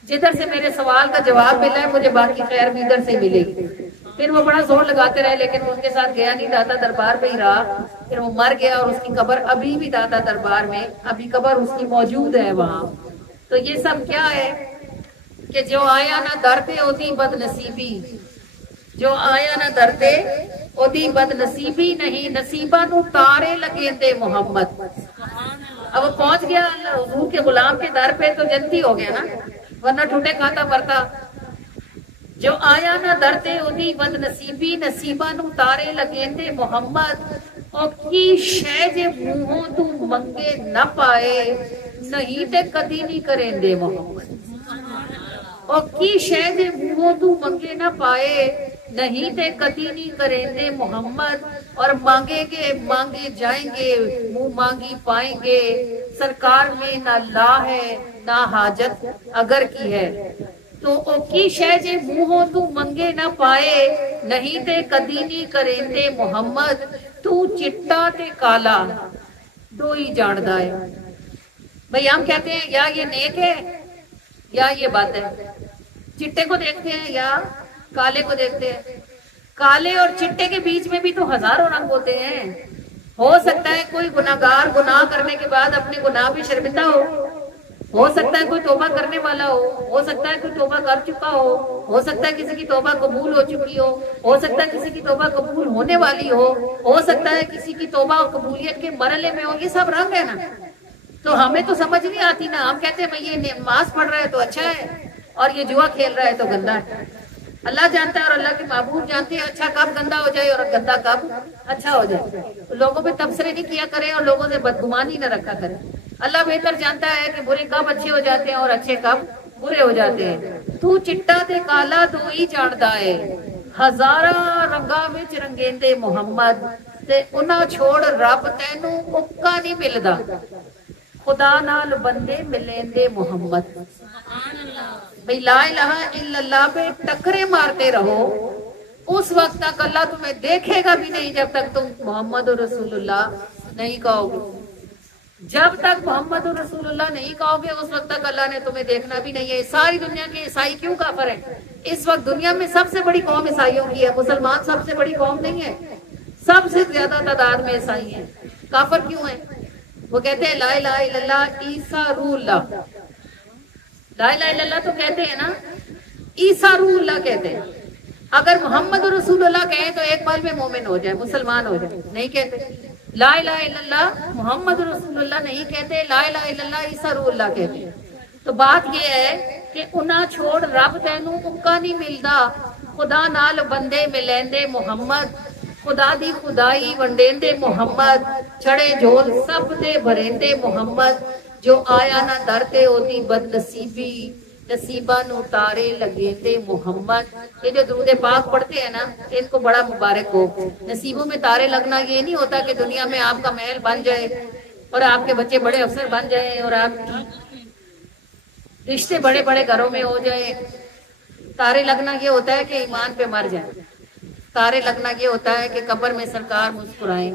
جدھر سے میرے سوال کا جواب ملا ہے مجھے باقی خیر بھی ادھر سے ملے گی۔ پھر وہ بڑا زور لگاتے رہے لیکن وہ ان کے ساتھ گیا نہیں، داتا دربار پہ ہی رہا۔ پھر وہ مر گیا اور اس کی قبر ابھی بھی داتا دربار میں، ابھی قبر اس کی موجود ہے وہاں۔ تو یہ سب کیا ہے کہ جو آیا نہ درتے ہوتی بد نصیبی، جو آیا نہ درتے ہوتی بد نصیبی نہیں، نصیبہ نو تارے لگے دے محمد۔ اب وہ پہنچ گیا حضور کے غلام کے در پہ تو جنتی ہو گیا نا، ورنہ ٹوٹے کھاتا مرتا۔ جو آیا نہ درتے اودی بد نصیبی نصیبہ نو تارے لگیندے محمد او کی شے جے منہوں تو منگے نہ پائے نہیں تے کدی نہیں کریندے محمد او کی شے جے منہوں تو منگے نہ پائے نہیں تے کدی نہیں کریندے محمد اور مانگیں گے مانگے جائیں گے منہ مانگی پائیں گے سرکار میں نہ لا ہے نہ حاجت اگر کی ہے تو او کی شے جے منہوں تو منگے نہ پائے نہیں تے کدی نہیں کریندے محمد تو چٹا تے کالا دو ہی جاندا ہے. بھئی ہم کہتے ہیں یا یہ نیک ہے یا یہ بد ہے. چٹے کو دیکھتے ہیں یا کالے کو دیکھتے ہیں. کالے اور چٹے کے بیچ میں بھی تو ہزاروں رنگ ہوتے ہیں. ہو سکتا ہے کوئی گناہگار گناہ کرنے کے بعد اپنے گناہ بھی شرمندہ ہو سکتا ہے کوئی توبہ کرنے والا ہو سکتا ہے کوئی توبہ کر چکا ہو سکتا ہے کسی کی توبہ قبول ہو چکی ہو سکتا ہے کسی کی توبہ قبول ہونے والی ہو سکتا ہے کسی کی توبہ قبولیت کے مرحلے میں ہو. یہ سب رنگ ہے نا. تو ہمیں تو سمجھ نہیں آتی نا. ہم کہتے ہیں بھئی یہ نماز پڑھ رہا ہے تو اچھا ہے اور یہ جوا کھیل رہا ہے تو گندا ہے. اللہ جانتا ہے اور اللہ کے معبود جانتے ہیں اچھا کب گندا ہو جائے اور گندا کب اچھا ہو جائے. لوگوں پہ تبصرے نہیں کیا کریں اور لوگوں سے بدگمانی نہ رکھا کریں. اللہ بہتر جانتا ہے کہ برے کب اچھے ہو جاتے ہیں اور اچھے کب برے ہو جاتے ہیں. تو چٹا تے کالا دو ہی جاندا ہے ہزارہ رنگاں وچ رنگیندے محمد تے انہاں چھوڑ رب تینوں اکا نہیں ملدا خدا نال بندے ملیندے محمد. بھئی لا الہ الا اللہ پہ ٹکرے مارتے رہو اس وقت تک اللہ تمہیں دیکھے گا بھی نہیں جب تک تم محمد رسول اللہ نہیں کہو گے. جب تک محمد رسول اللہ نہیں کہو گے اس وقت تک اللہ نے تمہیں دیکھنا بھی نہیں ہے. ساری دنیا کے عیسائی کیوں کافر ہیں؟ اس وقت دنیا میں سب سے بڑی قوم عیسائیوں کی ہے. مسلمان سب سے بڑی قوم نہیں ہے. سب سے زیادہ تعداد میں عیسائی ہیں. کافر کیوں ہیں؟ وہ کہتے ہیں لا الہ الا اللہ عیسیٰ روح اللہ. لا الہ الا اللہ تو کہتے ہیں نا, عیسیٰ روح اللہ کہتے ہیں. اگر محمد رسول اللہ کہیں تو ایک پل میں مومن ہو جائے, مسلمان ہو جائے. نہیں کہتے. لا الہ الا اللہ محمد رسول اللہ نہیں کہتے, لا الہ الا اللہ عیسیٰ روح اللہ کہتے ہیں. تو بات یہ ہے کہ انہاں چھوڑ رب تینوں اکا نہیں ملدا خدا نال بندے ملیندے محمد. خدا دی خدائی ونڈیندے محمد چھڑے جھول سب دے بھریندے محمد. جو آیا نہ درتے ہوتی بد نصیبی نصیبہ نو تارے لگیندے محمد. یہ جو درود پاک پڑھتے ہیں نا ان کو بڑا مبارک ہو. نصیبوں میں تارے لگنا یہ نہیں ہوتا کہ دنیا میں آپ کا محل بن جائے اور آپ کے بچے بڑے افسر بن جائیں اور آپ رشتے بڑے بڑے گھروں میں ہو جائیں. تارے لگنا یہ ہوتا ہے کہ ایمان پہ مر جائیں. تارے لگنا یہ ہوتا ہے کہ قبر میں سرکار مسکرائیں.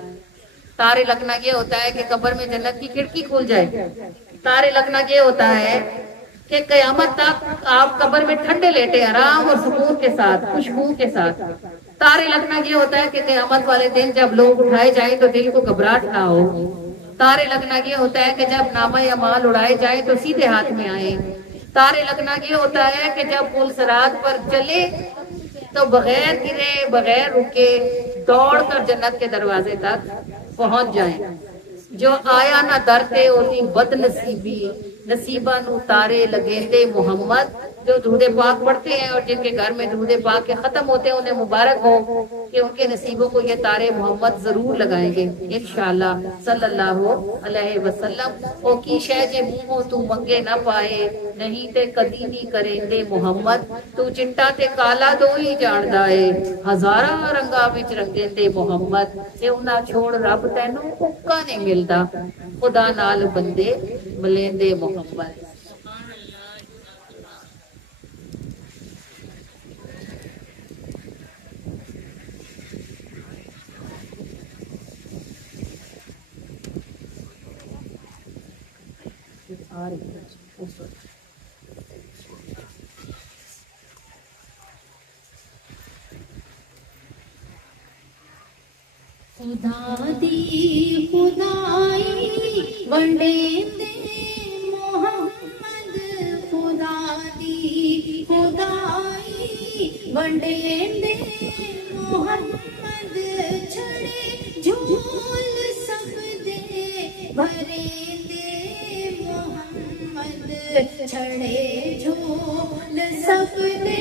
تارے لگنا یہ ہوتا ہے کہ قبر میں جنت کی کھڑکی کھل جائے. تارے لگنا یہ ہوتا ہے کہ قیامت تک آپ قبر میں ٹھنڈے لیٹے آرام اور سکون کے ساتھ خوشبو کے ساتھ. تارے لگنا یہ ہوتا ہے کہ قیامت والے دن جب لوگ اٹھائے جائیں تو دل کو گھبراہٹ نہ ہو. تارے لگنا یہ ہوتا ہے کہ جب نامہ یا مال اڑائے جائیں تو سیدھے ہاتھ میں آئیں. تارے لگنا یہ ہوتا ہے کہ جب پل صراط پر چلے تو بغیر گرے بغیر رکے دوڑ کر جنت کے دروازے تک پہنچ جائیں. جو آیا نہ درتے ہوتی بد نصیبی نصیبہ نو تارے لگیندے محمد. جو درود پاک پڑھتے ہیں اور جن کے گھر میں درود پاک کے ختم ہوتے ہیں انہیں مبارک ہو کہ ان کے نصیبوں کو یہ تارے محمد ضرور لگائیں گے انشاءاللہ صلی اللہ علیہ وسلم. او کی شے جے منہوں تو منگے نہ پائے نہیں تے کدی نہیں کریندے محمد. تو چٹا تے کالا دو ہی جاندا ہے ہزارہ رنگاں وچ رنگیندے محمد. تے انہاں چھوڑ رب تینوں اکا نہیں ملدا خدا نال بندے ملیندے محمد. خدا دی خدائی ونڈیندے محمد. خدا دی خدائی ونڈیندے محمد. چھڑے جھول سب دے بھریندے محمد. چھڑے جھول سب دے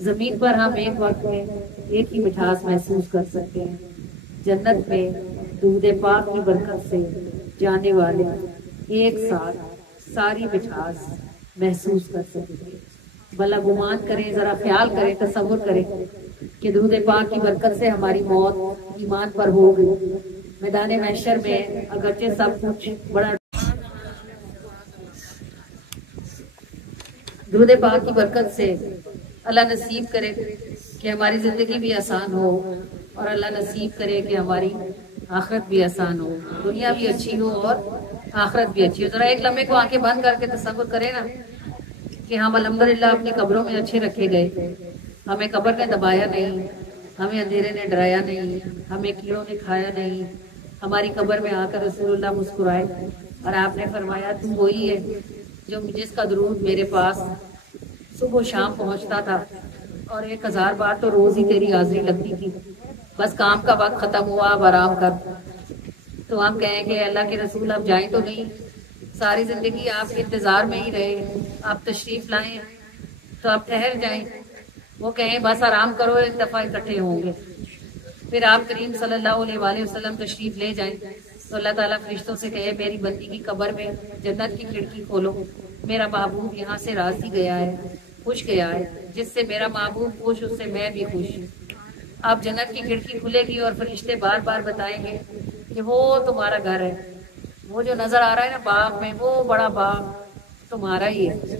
زمین پر ہم ایک وقت میں ایک ہی مٹھاس محسوس کر سکتے ہیں، جنت میں دودھ پاک کی برکت سے جانے والے ایک ساتھ ساری مٹھاس محسوس کر سکتے ہیں۔ بھلا گمان کریں، ذرا خیال کریں، تصور کریں کہ درود پاک کی برکت سے ہماری موت ایمان پر ہو گئی، میدان محشر میں اگرچہ سب کچھ بڑا درود پاک کی برکت سے اللہ نصیب کرے کہ ہماری زندگی بھی آسان ہو، اور اللہ نصیب کرے کہ ہماری آخرت بھی آسان ہو، دنیا بھی اچھی ہو اور آخرت بھی اچھی ہو۔ ذرا ایک لمحے کو آنکھیں بند کر کے تصور کریں نا کہ ہم الحمدللہ اپنی قبروں میں اچھے رکھے گئے، ہمیں قبر نے دبایا نہیں، ہمیں اندھیرے نے ڈرایا نہیں، ہمیں کیڑوں نے کھایا نہیں، ہماری قبر میں آ کر رسول اللہ مسکرائے اور آپ نے فرمایا تم وہی ہے جو جس کا درود میرے پاس صبح و شام پہنچتا تھا، اور 1000 بار تو روز ہی تیری حاضری لگتی تھی، بس کام کا وقت ختم ہوا اب آرام کر۔ تو ہم کہیں کہ اللہ کے رسول اب جائیں تو نہیں، ساری زندگی آپ کے انتظار میں ہی رہے، آپ تشریف لائیں تو آپ ٹھہر جائیں۔ وہ کہیں بس آرام کرو، ایک دفعہ اکٹھے ہوں گے۔ پھر آپ کریم صلی اللہ علیہ وآلہ وسلم تشریف لے جائیں تو اللہ تعالیٰ فرشتوں سے کہے میری بندی کی قبر میں جنت کی کھڑکی کھولو، میرا محبوب یہاں سے راضی گیا ہے، خوش گیا ہے، جس سے میرا محبوب خوش اس سے میں بھی خوش۔ اب جنت کی کھڑکی کھلے گی اور فرشتے بار بار بتائیں گے کہ وہ تمہارا گھر ہے، وہ جو نظر آ رہا ہے نا باغ میں، وہ بڑا باغ تمہارا ہی ہے،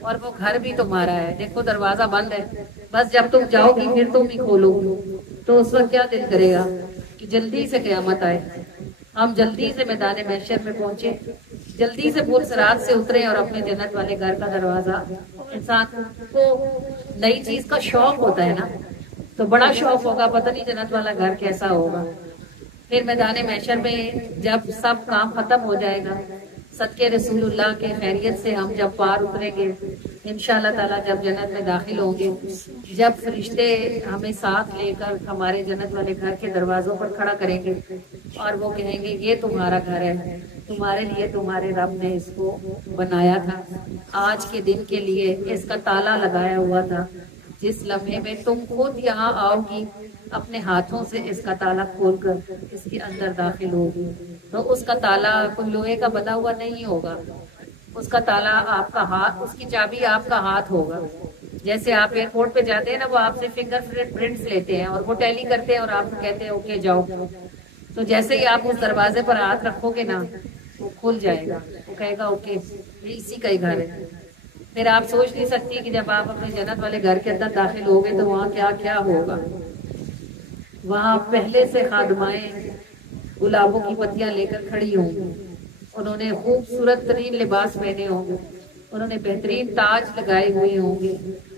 اور وہ گھر بھی تمہارا ہے، دیکھو دروازہ بند ہے، بس جب تم جاؤ گی پھر تم ہی کھولو گی۔ تو اس وقت کیا دل کرے گا کہ جلدی سے قیامت آئے، ہم جلدی سے میدان محشر میں پہنچے، جلدی سے پور صراط سے اترے اور اپنے جنت والے گھر کا دروازہ۔ انسان کو نئی چیز کا شوق ہوتا ہے نا، تو بڑا شوق ہوگا، پتہ نہیں جنت والا گھر کیسا ہوگا۔ پھر میدان محشر میں جب سب کام ختم ہو جائے گا، صدقے رسول اللہ کے خیریت سے ہم جب پار اتریں گے انشاءاللہ تعالیٰ، جب جنت میں داخل ہوں گے، جب فرشتے ہمیں ساتھ لے کر ہمارے جنت والے گھر کے دروازوں پر کھڑا کریں گے اور وہ کہیں گے یہ تمہارا گھر ہے، تمہارے لیے تمہارے رب نے اس کو بنایا تھا، آج کے دن کے لیے اس کا تالا لگایا ہوا تھا، جس لمحے میں تم خود یہاں آؤ گی اپنے ہاتھوں سے اس کا تالا کھول کر اس کے اندر داخل ہوگی، تو اس کا تالا کوئی لوہے کا بنا ہوا نہیں ہوگا، اس کا تالا آپ کا ہاتھ، اس کی چابی آپ کا ہاتھ ہوگا۔ جیسے آپ ایئرپورٹ پہ جاتے ہیں نا، وہ آپ سے فنگر پرنٹس لیتے ہیں اور وہ ٹیلی کرتے ہیں اور آپ کو کہتے ہیں اوکے جاؤ، تو جیسے ہی آپ اس دروازے پر ہاتھ رکھو گے نا وہ کھل جائے گا، وہ کہے گا اوکے یہ اسی کا ہی گھر ہے۔ پھر آپ سوچ نہیں سکتی کہ جب آپ اپنے جنت والے گھر کے اندر داخل ہوگے تو وہاں کیا کیا ہوگا۔ وہاں پہلے سے خادمائیں گلابوں کی پتیاں لے کر کھڑی ہوں گی، انہوں نے خوبصورت ترین لباس پہنے ہوں گے، انہوں نے بہترین تاج لگائے ہوئے ہوں گے،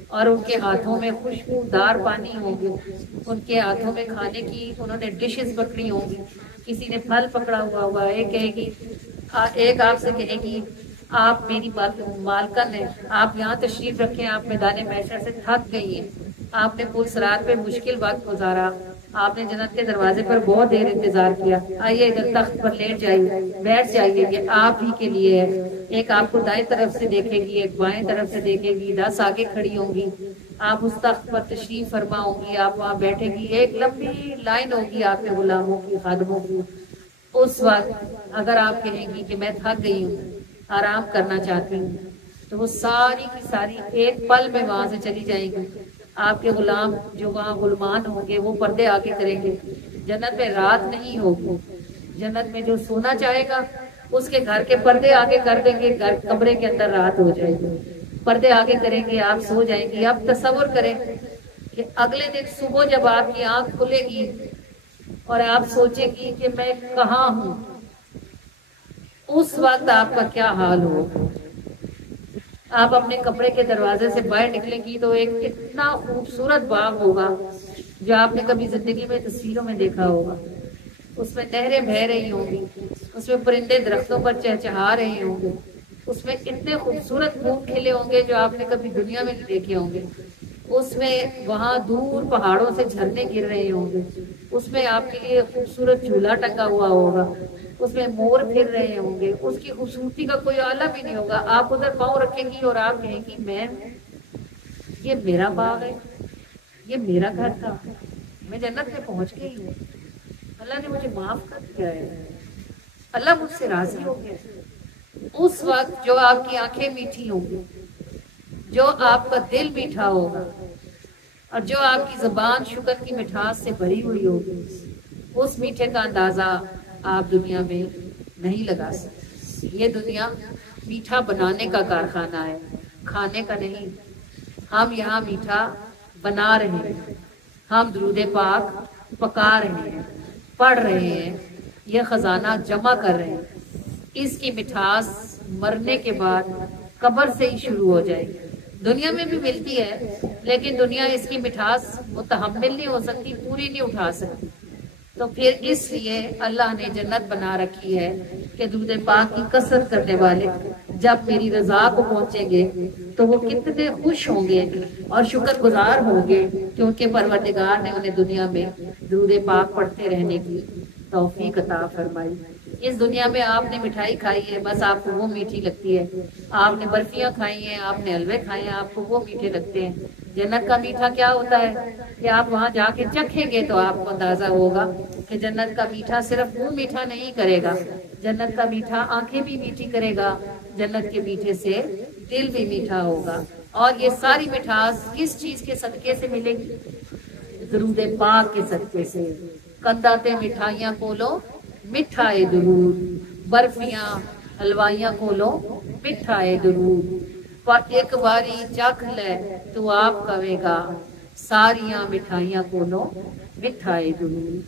اور ان کے ہاتھوں میں خوشبودار پانی ہوں گے، ان کے ہاتھوں میں کھانے کی انہوں نے ڈشز پکڑی ہوں گی، کسی نے پھل پکڑا ہوا ہوگا، ایک آپ سے کہے گی آپ میری مالکن ہیں، آپ یہاں تشریف رکھیں، آپ میدان محشر سے تھک گئی ہیں، آپ نے پل صراط پہ مشکل وقت گزارا، آپ نے جنت کے دروازے پر بہت دیر انتظار کیا، آئیے ادھر تخت پر لیٹ جائیے، بیٹھ جائیے، یہ آپ ہی کے لیے ہے۔ ایک آپ کو دائیں طرف سے دیکھے گی، ایک بائیں طرف سے دیکھے گی، 10 آگے کھڑی ہوں گی، آپ اس تخت پر تشریف فرما ہوں گی، آپ وہاں بیٹھے گی، ایک لمبی لائن ہوگی آپ کے غلاموں کی، خادموں کی۔ اس وقت اگر آپ کہیں گی کہ میں تھک گئی ہوں، آرام کرنا چاہتی ہوں، تو وہ ساری کی ساری ایک پل میں وہاں سے چلی جائیں گی۔ آپ کے غلام جو وہاں غلمان ہوں گے وہ پردے آگے کریں گے، جنت میں رات نہیں ہوگی، جنت میں جو سونا چاہے گا اس کے گھر کے پردے آگے کر دیں گے، گھر کمرے کے اندر رات ہو جائے گی، پردے آگے کریں گے، آپ سو جائیں گی۔ اب تصور کریں کہ اگلے دن صبح جب آپ کی آنکھ کھلے گی اور آپ سوچیں گی کہ میں کہاں ہوں، اس وقت آپ کا کیا حال ہوگا۔ آپ اپنے کمرے کے دروازے سے باہر نکلیں گی تو ایک اتنا خوبصورت باغ ہوگا جو آپ نے کبھی زندگی میں تصویروں میں دیکھا ہوگا، اس میں نہریں بہہ رہی ہوں گی، اس میں پرندے درختوں پر چہچہا رہے ہوں گے، اس میں اتنے خوبصورت پھول کھلے ہوں گے جو آپ نے کبھی دنیا میں نہیں دیکھے ہوں گے، اس میں وہاں دور پہاڑوں سے جھرنے گر رہے ہوں گے، اس میں آپ کے لیے خوبصورت جھولا ٹنگا ہوا ہوگا، اس میں مور پھر رہے ہوں گے، اس کی خوبصورتی کا کوئی عالم ہی نہیں ہوگا۔ آپ ادھر پاؤں رکھیں گی اور آپ کہیں گی میں یہ میرا باغ ہے، یہ میرا گھر تھا، میں جنت میں پہنچ گئی ہوں، اللہ نے مجھے معاف کر دیا ہے، اللہ مجھ سے راضی ہو گیا۔ اس وقت جو آپ کی آنکھیں میٹھی ہوں گی، جو آپ کا دل میٹھا ہوگا، اور جو آپ کی زبان شکر کی مٹھاس سے بھری ہوئی ہوگی، اس میٹھے کا اندازہ آپ دنیا میں نہیں لگا سکتے۔ یہ دنیا میٹھا بنانے کا کارخانہ ہے، کھانے کا نہیں۔ ہم یہاں میٹھا بنا رہے ہیں، ہم درود پاک پکا رہے ہیں، پڑھ رہے ہیں، یہ خزانہ جمع کر رہے ہیں۔ اس کی مٹھاس مرنے کے بعد قبر سے ہی شروع ہو جائے گی۔ دنیا میں بھی ملتی ہے، لیکن دنیا اس کی مٹھاس متحمل نہیں ہو سکتی، پوری نہیں اٹھا سکتی۔ تو پھر اس لیے اللہ نے جنت بنا رکھی ہے کہ درود پاک کی کثرت کرنے والے جب میری رضا کو پہنچیں گے تو وہ کتنے خوش ہوں گے اور شکر گزار ہوں گے، کیونکہ پروردگار نے انہیں دنیا میں درود پاک پڑھتے رہنے کی توفیق عطا فرمائی۔ اس دنیا میں آپ نے مٹھائی کھائی ہے، بس آپ کو وہ میٹھی لگتی ہے، آپ نے برفیاں کھائی ہیں، آپ نے حلوے کھائے ہیں، آپ کو وہ میٹھے لگتے ہیں۔ جنت کا میٹھا کیا ہوتا ہے کہ آپ وہاں جا کے چکھیں گے تو آپ کو اندازہ ہوگا کہ جنت کا میٹھا صرف منہ میٹھا نہیں کرے گا، جنت کا میٹھا آنکھیں بھی میٹھی کرے گا، جنت کے میٹھے سے دل بھی میٹھا ہوگا۔ اور یہ ساری مٹھاس کس چیز کے صدقے سے ملے گی؟ درود پاک کے صدقے سے۔ کنداتے مٹھائیاں کھولو مٹھائے درود، برفیاں حلوائیاں کھولو مٹھائے درود، ایک باری چکھ لے تو آپ کہے گا ساریاں مٹھائیاں کھولو مٹھائے درود۔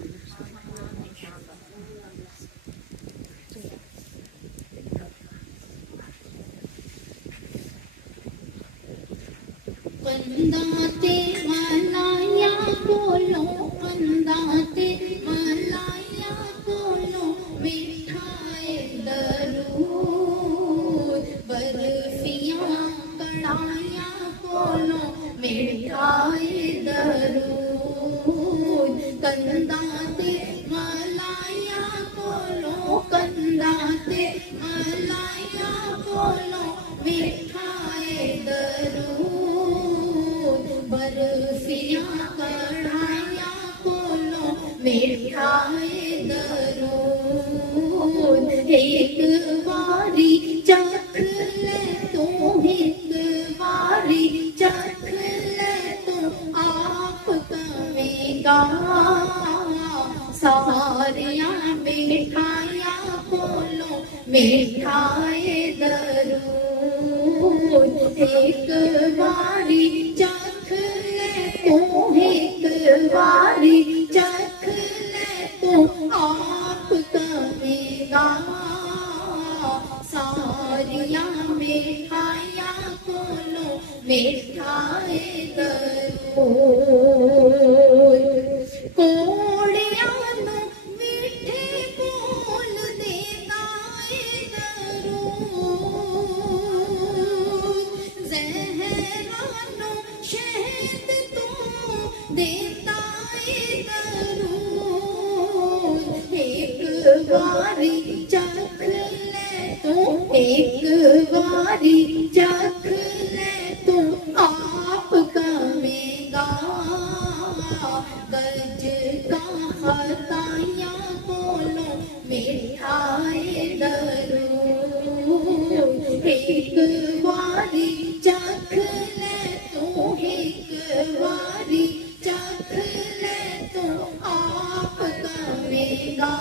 قنداتے ملائیاں کھولو، قنداتے ملائیاں کھولو مٹھائے درود، برفیاں کڑھائیاں کھولو مٹھائے درود، قنداتے ملائیاں کھولو، قنداتے ملائیاں کھولو مٹھائے درود، برفیاں کڑھائیاں کھولو مٹھائے درود، ایک باری چکھ لے تو، ایک باری چکھ لے تو آپ کہے گا ساریاں مٹھائیاں کھولو مٹھائے درود، ایک باری چکھ لے تو، ایک باری چکھ لے تو آپ کہے گا ساریاں مٹھائیاں کھولو مٹھائے درود، کوڑیاں نو میٹھے بول دیتا ہے درود، زہرانو شہد تو دیتا ہے درود، ایک باری چکھ لے تو، ایک باری چکھ لے تو آپ کہے گا گج کا خطائیاں کھولو مٹھائے درود، ایک باری چکھ لے تو، ایک باری چکھ لے تو آپ کہے گا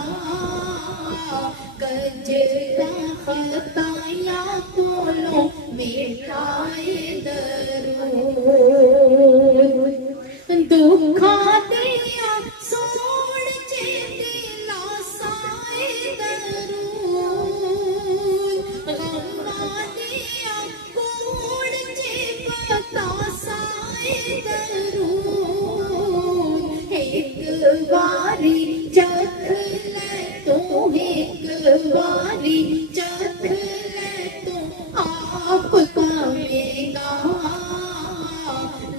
گج کا خطائیاں کھولو مٹھائے درود، دکھا دیا سوڑ چے دلا سائے درود، غما دیا کوڑ چے پتا سائے درود، ایک باری چکھ لے تو، ایک باری چکھ لے تو آپ کہے گا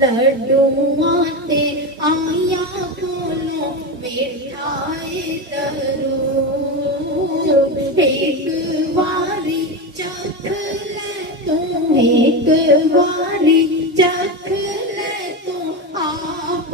لڈوآں تے آیا کھولو مٹھائے درود، ایک باری چکھ لے تو، ایک باری چکھ لے تو آپ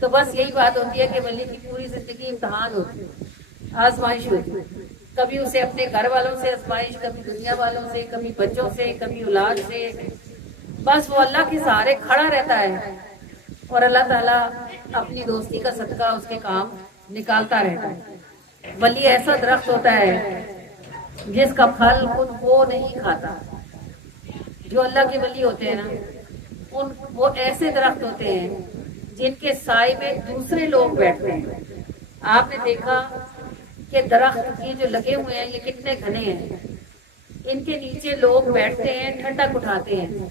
تو بس یہی بات ہوتی ہے کہ ولی کی پوری زندگی امتحان ہوتی ہے، آزمائش ہوتی ہے، کبھی اسے اپنے گھر والوں سے آزمائش، کبھی دنیا والوں سے، کبھی بچوں سے، کبھی اولاد سے، بس وہ اللہ کے سہارے کھڑا رہتا ہے اور اللہ تعالیٰ اپنی دوستی کا صدقہ اس کے کام نکالتا رہتا ہے۔ ولی ایسا درخت ہوتا ہے جس کا پھل خود وہ نہیں کھاتا۔ جو اللہ کے ولی ہوتے ہیں نا، وہ ایسے درخت ہوتے ہیں جن کے سائے میں دوسرے لوگ بیٹھتے ہیں۔ آپ نے دیکھا کہ درخت یہ جو لگے ہوئے ہیں یہ کتنے گھنے ہیں، ان کے نیچے لوگ بیٹھتے ہیں، ٹھنڈک اٹھاتے ہیں۔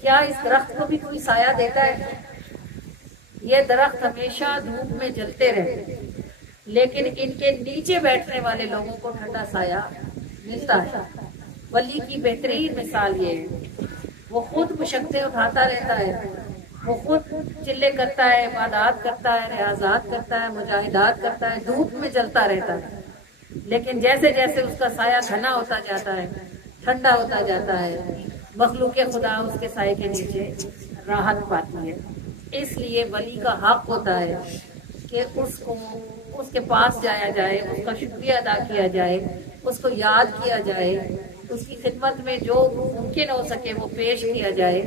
کیا اس درخت کو بھی کوئی سایہ دیتا ہے؟ یہ درخت ہمیشہ دھوپ میں جلتے رہتے ہیں، لیکن ان کے نیچے بیٹھنے والے لوگوں کو ٹھنڈا سایہ ملتا ہے۔ ولی کی بہترین مثال یہ ہے، وہ خود مشقتیں اٹھاتا رہتا ہے، وہ خود چلے کرتا ہے، عبادات کرتا ہے، ریاضات کرتا ہے، مجاہدات کرتا ہے، دھوپ میں جلتا رہتا ہے، لیکن جیسے جیسے اس کا سایہ گھنا ہوتا جاتا ہے، ٹھنڈا ہوتا جاتا ہے، مخلوق خدا اس کے سائے کے نیچے راحت پاتی ہے۔ اس لیے ولی کا حق ہوتا ہے کہ اس کے پاس جایا جائے، اس کا شکریہ ادا کیا جائے، اس کو یاد کیا جائے، اس کی خدمت میں جو ممکن ہو سکے وہ پیش کیا جائے،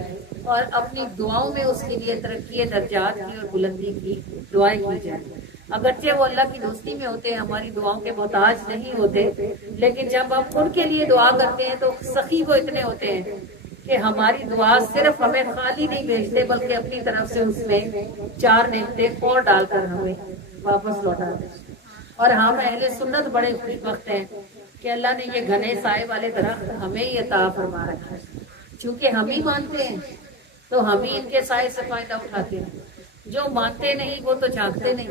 اور اپنی دعاؤں میں اس کے لیے ترقی درجات کی اور بلندی کی دعائیں کی جائیں۔ اگرچہ وہ اللہ کی دوستی میں ہوتے ہیں، ہماری دعاؤں کے محتاج نہیں ہوتے، لیکن جب ہم ان کے لیے دعا کرتے ہیں تو سخی وہ اتنے ہوتے ہیں کہ ہماری دعا صرف ہمیں خالی نہیں بھیجتے بلکہ اپنی طرف سے اس میں 4 نعمتیں اور ڈال کر ہمیں واپس لوٹا دیں۔ اور ہم اہل سنت بڑے خوش بخت ہیں کہ اللہ نے یہ گھنے سائے والے درخت ہمیں ہی عطا فرما رکھا ہے۔ چونکہ ہم ہی مانتے ہیں تو ہم ہی ان کے سائے سے فائدہ اٹھاتے ہیں۔ جو مانتے نہیں وہ تو جھانکتے نہیں،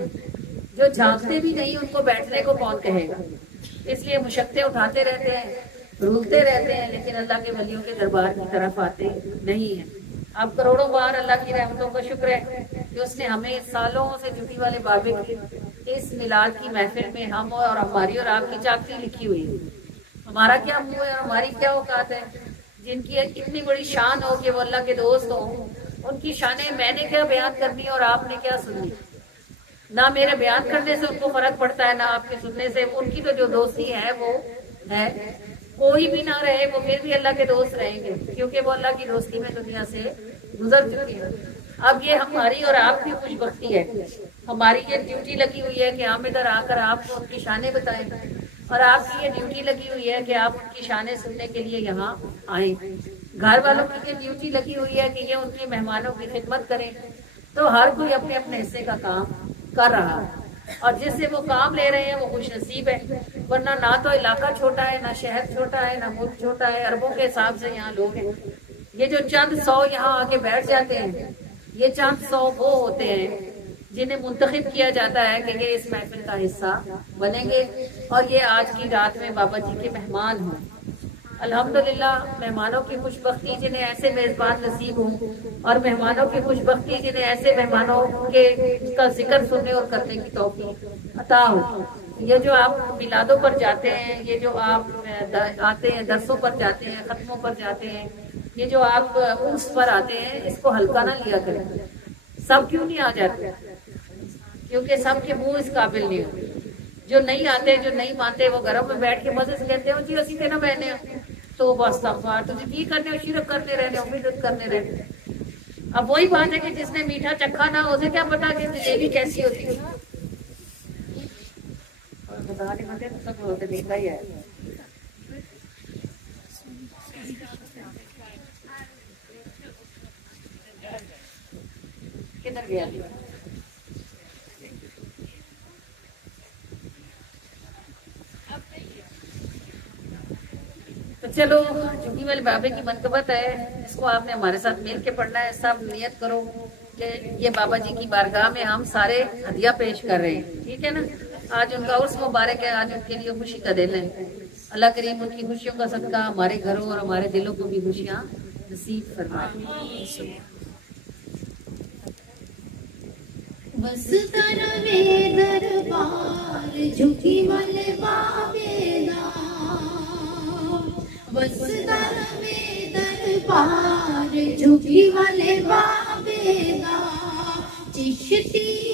جو جھانکتے بھی نہیں ان کو بیٹھنے کو کون کہے گا؟ اس لیے مشقتیں اٹھاتے رہتے ہیں، رولتے رہتے ہیں، لیکن اللہ کے ولیوں کے دربار کی طرف آتے نہیں ہیں۔ اب کروڑوں بار اللہ کی رحمتوں کا شکر ہے کہ اس نے ہمیں سالوں سے جھوٹی والے بابے کی اس میلاد کی محفل میں ہم اور ہماری اور آپ کی چاکری لکھی ہوئی ہے۔ ہمارا کیا منہ ہے اور ہماری کیا اوقات ہے؟ جن کی اتنی بڑی شان ہو کہ وہ اللہ کے دوست ہوں، ان کی شانیں میں نے کیا بیان کرنی اور آپ نے کیا سننی؟ نہ میرے بیان کرنے سے ان کو فرق پڑتا ہے، نہ آپ کے سننے سے۔ ان کی تو جو دوستی ہے وہ ہے، کوئی بھی نہ رہے وہ پھر بھی اللہ کے دوست رہیں گے، کیونکہ وہ اللہ کی دوستی میں دنیا سے گزر چکی ہے۔ اب یہ ہماری اور آپ کی خوش بختی ہے، ہماری یہ ڈیوٹی لگی ہوئی ہے کہ ہم ادھر آ کر آپ کو ان کی شانیں بتائیں، اور آپ کی یہ ڈیوٹی لگی ہوئی ہے کہ آپ ان کی شانیں سننے کے لیے یہاں آئیں۔ گھر والوں کی یہ ڈیوٹی لگی ہوئی ہے کہ یہ ان کے مہمانوں کی خدمت کریں۔ تو ہر کوئی اپنے اپنے حصے کا کام کر رہا ہے، اور جس سے وہ کام لے رہے ہیں وہ خوش نصیب ہے، ورنہ نہ تو علاقہ چھوٹا ہے، نہ شہر چھوٹا ہے، نہ ملک چھوٹا ہے، اربوں کے حساب سے یہاں لوگ ہیں۔ یہ جو چند 100 یہاں آ کے بیٹھ جاتے ہیں، یہ چند 100 وہ ہوتے ہیں جنہیں منتخب کیا جاتا ہے کہ یہ اس محفل کا حصہ بنیں گے اور یہ آج کی رات میں بابا جی کے مہمان ہوں۔ الحمدللہ مہمانوں کی خوش بختی جنہیں ایسے میزبان نصیب ہوں، اور مہمانوں کی خوش بختی جنہیں ایسے مہمانوں کے کا ذکر سننے اور کرنے کی توفیق عطا ہو۔ یہ جو آپ میلادوں پر جاتے ہیں، یہ جو آپ آتے ہیں درسوں پر جاتے ہیں، ختموں پر جاتے ہیں، یہ جو آپ عرس پر آتے ہیں، اس کو ہلکا نہ لیا کریں۔ سب کیوں نہیں آ جاتے؟ کیونکہ سب کے منہ اس قابل نہیں ہوتے۔ جو نہیں آتے، جو نہیں مانتے، وہ گھروں میں بیٹھ کے مزے سے کہتے ہیں جی اسی تے نہ بہنے تو بس تجھے کی کرنے ہو، شرک کرنے رہنے ہو، بدعت کرنے رہنے۔ اب وہی بات ہے کہ جس نے میٹھا چکھا نہ اسے کیا پتا کہ جلیبی کیسی ہوتی ہے۔ بتا نہیں مانتے تو سب ہوتے دیکھا ہی ہے۔ کدھر گیا؟ تو چلو جھگی والے بابے کی منقبت ہے، اس کو آپ نے ہمارے ساتھ مل کے پڑھنا ہے۔ سب نیت کرو کہ یہ بابا جی کی بارگاہ میں ہم سارے ہدیہ پیش کر رہے ہیں، ٹھیک ہے نا؟ آج ان کا عرس مبارک ہے، آج ان کے لیے خوشی کا دن ہے۔ اللہ کریم ان کی خوشیوں کا صدقہ ہمارے گھروں اور ہمارے دلوں کو بھی خوشیاں نصیب فرمائے۔ بس تروے دربار جھکی والے بابے دا، بس تروے دربار جھکی والے بابے دا، چشتی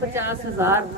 50,000